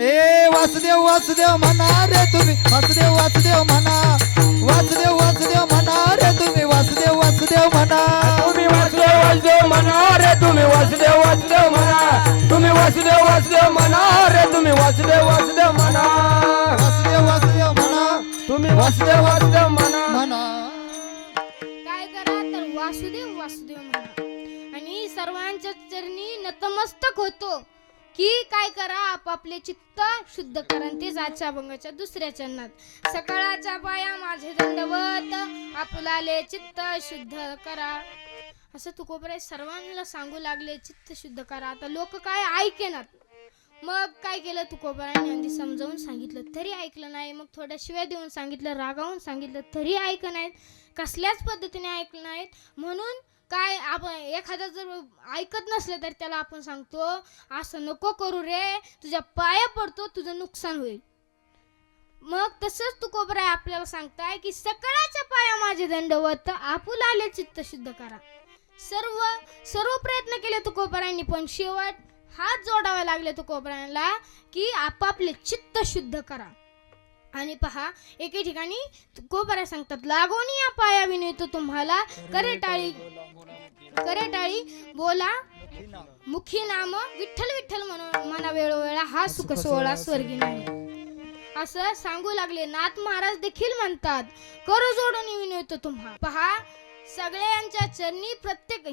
ए वासुदेव वासुदेव म्हणा रे तुम्ही वासुदेव वासुदेव म्हणा वासुदेव वासुदेव म्हणा रे तुम्ही वासुदेव वासुदेव म्हणा तुम्ही वासुदेव वासुदेव म्हणा रे तुम्ही वासुदेव वासुदेव म्हणा तुम्ही वासुदेव वासुदेव म्हणा रे तुम्ही वासुदेव वासुदेव म्हणा वासुदेव वासुदेव म्हणा तुम्ही वासुदेव वासुदेव म्हणा म्हणा काय करा तर वासुदेव वासुदेव म्हणा आणि सर्वांच्या चरणी नतमस्तक होतो की काय करा आपापले चित्त शुद्ध करा. तेच आजच्या अभंगाच्या दुसऱ्या चरणात सकाळाच्या पाया माझे दंडवत आपुलाले चित्त शुद्ध करा असं तुकोबराय सर्वांना सांगू लागले चित्त शुद्ध करा. आता लोक काय ऐकेनात. मग काय केलं तुकोबरायांनी आधी समजावून सांगितलं तरी ऐकलं नाही. मग थोड्या शिव्या देऊन सांगितलं रागावून सांगितलं तरी ऐक नाहीत. कसल्याच पद्धतीने ऐकलं नाहीत. म्हणून काय आपण एखादा जर ऐकत नसलं तर त्याला आपण सांगतो असं नको करू रे तुझ्या पाया पडतो तुझं नुकसान होईल. मग तसंच तुकोबराय आपल्याला सांगताय की सकळाच्या पाया माझे दंडवत आपुलाले चित्त शुद्ध करा. सर्व प्रयत्न केले तुकोबरायांनी पण शेवट हात जोडावे लागले तुकोबरायांना की आपापले चित्त शुद्ध करा. आणि पहा एके ठिकाणी तुकोबराय सांगतात लागोनी या पाया विनवतो तुम्हाला करे टाळी बोला मुखी नाम विठ्ठल विठ्ठल म्हणून मना वेळोवेळा हा सुख सोहळा स्वर्गी नाही असं सांगू लागले. नाथ महाराज देखील म्हणतात कर जोडून विनवतो तुम्हा. पहा सगळ्यांच्या चरणी प्रत्येक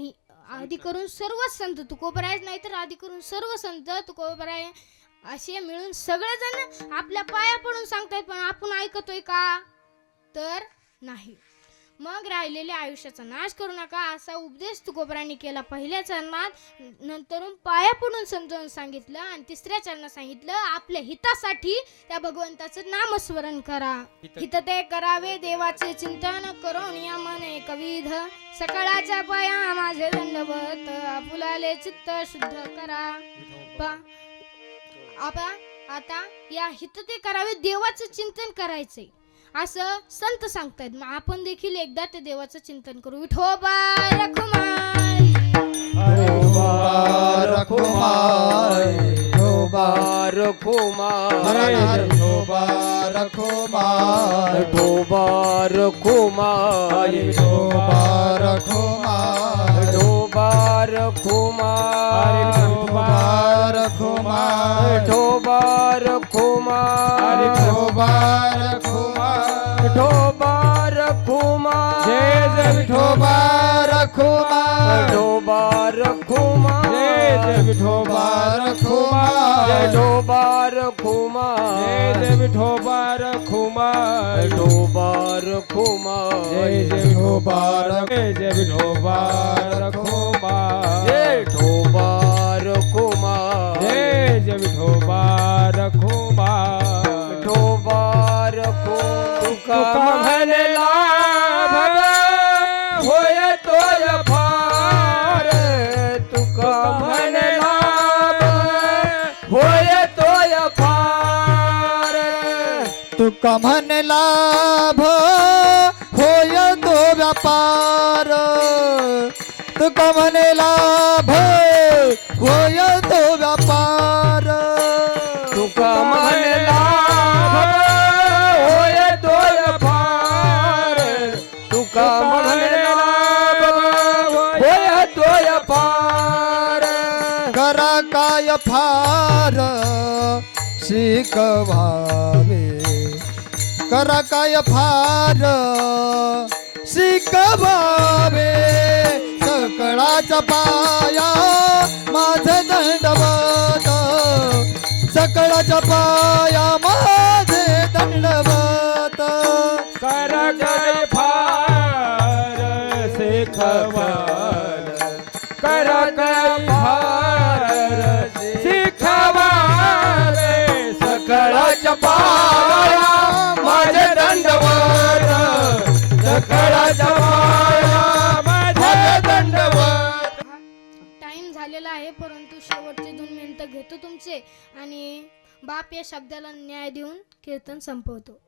आधी करून सर्व संत तुकोबराय नाही तर आधी करून सर्व संत तुकोबराय असे मिळून सगळेजण आपल्या पाया पडून सांगतायत पण आपण ऐकतोय का तर नाही. मग राहिलेल्या आयुष्याचा नाश करू नका असा उपदेश तुकोबरायांनी केला पहिल्या चरणात. नंतरून पाया पडून समजावून सांगितलं आणि तिसऱ्या चरणात सांगितलं आपल्या हितासाठी त्या भगवंताचं नामस्मरण करा. हित ते करावे देवाचे चिंतन करून या मन एकविध सकाळाच्या पाया माझे दंडवत आपुलाले चित्त शुद्ध करा. आता या हित ते करावे देवाचं चिंतन करायचंय असं संत सांगतायत. मग आपण देखील एकदा ते देवाचं चिंतन करू. विठोबा रखुमाई विठोबा रखुमाई विठोबा रखुमाई विठोबा रखुमाई विठोबा रखुमाई विठोबा रखुमाई विठोबा रखुमाई विठोबा रखुमाई विठोबा रखुमाई विठोबा रखुमाई विठोबा रखुमाई जय जय विठोबा रखुमाई विठोबा रखुमाई जय जय विठोबा रखुमाई विठोबा रखुमाई जय जय विठोबा रखुमाई विठोबा रखुमाई जय विठोबा जय विठोबा रखोबा जय विठोबा रखोबा जय जय विठोबा रखोबा विठोबा रखो तुका म्हणला होय तोय फार तुका म्हणला होय तोय फार तुका म्हण लाभ होय तो व्यापार तुका म्हण लाभ होय तो व्यापार तुका म्हणला होय तोय फार तुका म्हणला होय तोय फार करा काय फार शिकवावे करा काय फार शिकवावे सकळाच्या पाया माझे दंडवत सकळाच्या पाया माझे दंडवत कर काय फार शिखवाल कर काय फार शिखवाल सकळाच्या पाया माझे दंडवत सकळाच्या पाया माझे दंडवत. टाइम झालेला आहे, परंतु शेवटचे 2 मिनिटं घेतो तुमचे आणि बाप या शब्दाला न्याय देऊन कीर्तन संपवतो.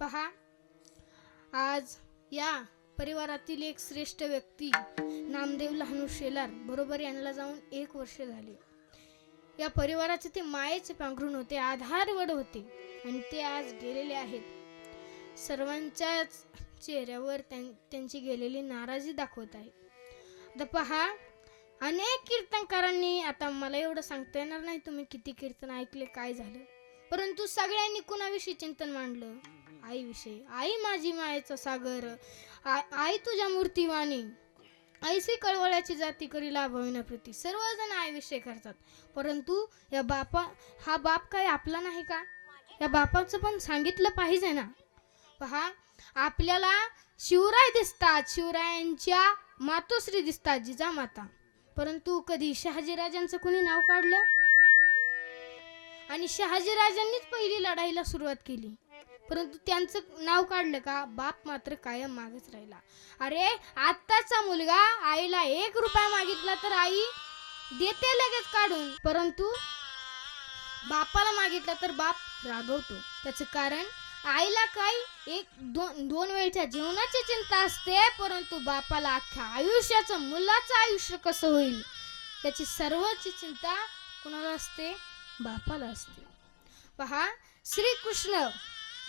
पहा, आज या परिवारातील एक श्रेष्ठ व्यक्ती नामदेव लहानू शेलार बरोबर यांना जाऊन 1 वर्ष झाले. या परिवाराचे ते मायेचे पांघरूण होते, आधारवड होते आणि ते आज गेलेले आहेत. सर्वांच्याच चेहऱ्यावर त्यांची गेलेली नाराजी दाखवत आहे. आता पहा, अनेक कीर्तनकारांनी, आता मला एवढं सांगता येणार नाही तुम्ही किती कीर्तन ऐकले काय झालं, परंतु सगळ्यांनी कुणाविषयी चिंतन मांडलं? आईविषयी. आई माझी मायेचा सागर, आई तुझ्या मूर्तिवाणी, ऐसी कळवळ्याची जाती करी लाभविना प्रीती. सर्वजण आईविषयी करतात, परंतु हा बाप काय आपला नाही का? या बापाचं पण सांगितलं पाहिजे ना. पहा, आपल्याला शिवराय दिसतात, शिवरायांच्या मातोश्री दिसतात, जिजामाता, परंतु कधी शहाजीराजांचं कुणी नाव काढलं? आणि शहाजीराजांनीच पहिली लढाईला सुरुवात केली, परंतु त्यांचं नाव काढलं का? बाप मात्र कायम मागच राहिला. अरे, आत्ताचा मुलगा आईला 1 रुपया मागितला तर आई देते लगेच काढून, परंतु बापाला मागितलं तर बाप रागवतो. त्याचं कारण, आईला काय 1-2 वेळच्या जेवणाची चिंता असते, परंतु बापाला अख्ख्या आयुष्याचं, मुलाचं आयुष्य कसं होईल त्याची सर्वची चिंता कुणाला असते? बापाला असते. पहा, श्रीकृष्ण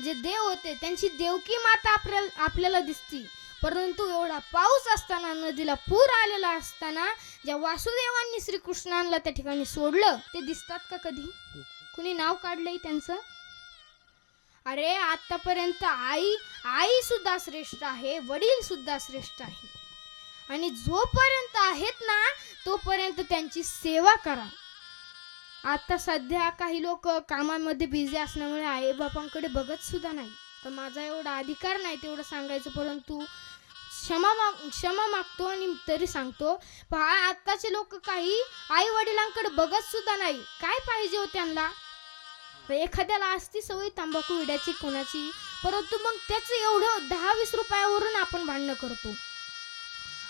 जे देव होते त्यांची देवकी माता आपल्याला दिसती, परंतु एवढा पाऊस असताना, नदीला पूर आलेला असताना ज्या वासुदेवांनी श्रीकृष्णांना त्या ठिकाणी सोडलं ते दिसतात का कधी? कुणी नाव काढलंय त्यांचं? अरे, आतापर्यंत आई सुद्धा श्रेष्ठ आहे, वडील सुद्धा श्रेष्ठ आहे, आणि जोपर्यंत आहेत ना तोपर्यंत त्यांची सेवा करा. आता सध्या काही लोक कामामध्ये बिझी असल्यामुळे आई बापांकडे बघत सुद्धा नाही. तर माझा एवढा अधिकार नाही तेवढं सांगायचं, परंतु क्षमा मागतो आणि तरी सांगतो. पहा, आत्ताचे लोक काही आई वडिलांकडे बघत सुद्धा नाही. काय पाहिजे हो त्यांना? एखाद्याला असती सवय तंबाखू विड्याची कोणाची, परंतु मग त्याचं एवढं 10-20 रुपयावरून आपण भांडणं करतो,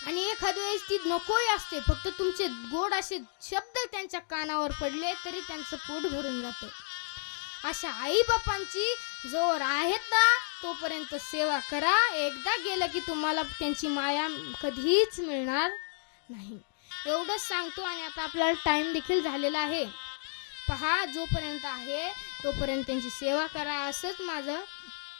आणि एखाद्या वेळेस ती नकोही असते, फक्त तुमचे गोड असे शब्द त्यांच्या कानावर पडले तरी त्यांचं पोट भरून जातं. अशा आई बापांची जोवर आहेत ना तोपर्यंत सेवा करा. एकदा गेलं की तुम्हाला त्यांची माया कधीच मिळणार नाही. एवढंच सांगतो, आणि आता आपल्याला टाइम देखील झालेला आहे. पहा, जोपर्यंत आहे तोपर्यंत त्यांची सेवा करा, असंच माझं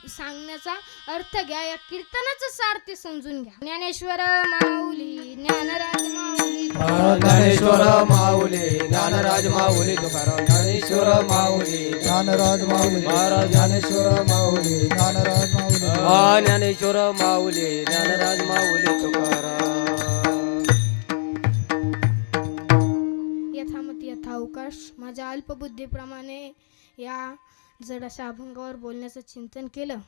सांगण्याचा अर्थ घ्या. या कीर्तनाचं सार ते समजून घ्या. ज्ञानेश्वर माऊली, ज्ञानराज माऊली, ज्ञानेश्वर माऊली, ज्ञानराज माऊली तुकाराम. ज्ञानेश्वर माऊली, ज्ञानराज माऊली महाराज ज्ञानेश्वर माऊली ज्ञानराज माऊली ज्ञानेश्वर माऊली, ज्ञानराज माऊली तुकाराम. यथामती यथावकाश. माझ्या अल्पबुद्धीप्रमाणे या जड अशा अभंगावर बोलण्याचं चिंतन केलं.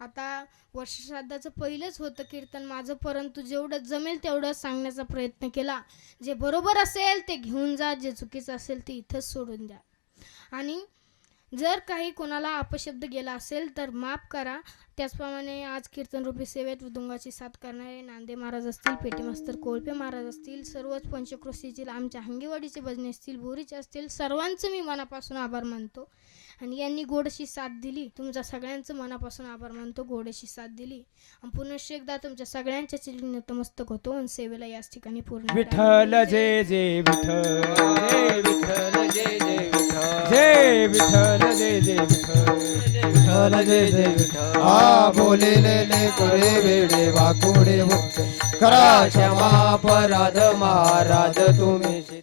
आता वर्षश्राद्धाचं पहिलंच होतं कीर्तन माझं, परंतु जेवढं जमेल तेवढं सांगण्याचा प्रयत्न केला. जे बरोबर असेल ते घेऊन जा, जे चुकीचं असेल ते इथंच सोडून द्या. आणि जर काही कोणाला अपशब्द गेला असेल तर माफ करा. त्याचप्रमाणे आज कीर्तनरूपी सेवेत वृदुंगाची साथ करणारे नांदे महाराज असतील, पेटी मास्तर कोळपे महाराज असतील, सर्वच पंचक्रोशीतील आमच्या हंगेवाडीचे भजने असतील, बोरीचे असतील, सर्वांचं मी मनापासून आभार मानतो. आणि यांनी गोडशी साथ दिली, तुमच्या सगळ्यांचं मनापासून आभार मानतो. गोडशी साथ दिली आणि पुनश्च एकदा तुमच्या सगळ्यांच्या चरणी नतमस्तक होतो आणि सेवेला याच ठिकाणी पूर्ण विठ्ठल जय जय विठ्ठल, जय विठ्ठल जय जय विठ्ठल, जय विठ्ठल जय जय विठ्ठल, विठ्ठल जय जय विठ्ठल. आ बोलिलेले करे वेडे वाकुडे होते, करा क्षमा अपराध महाराज तुम्ही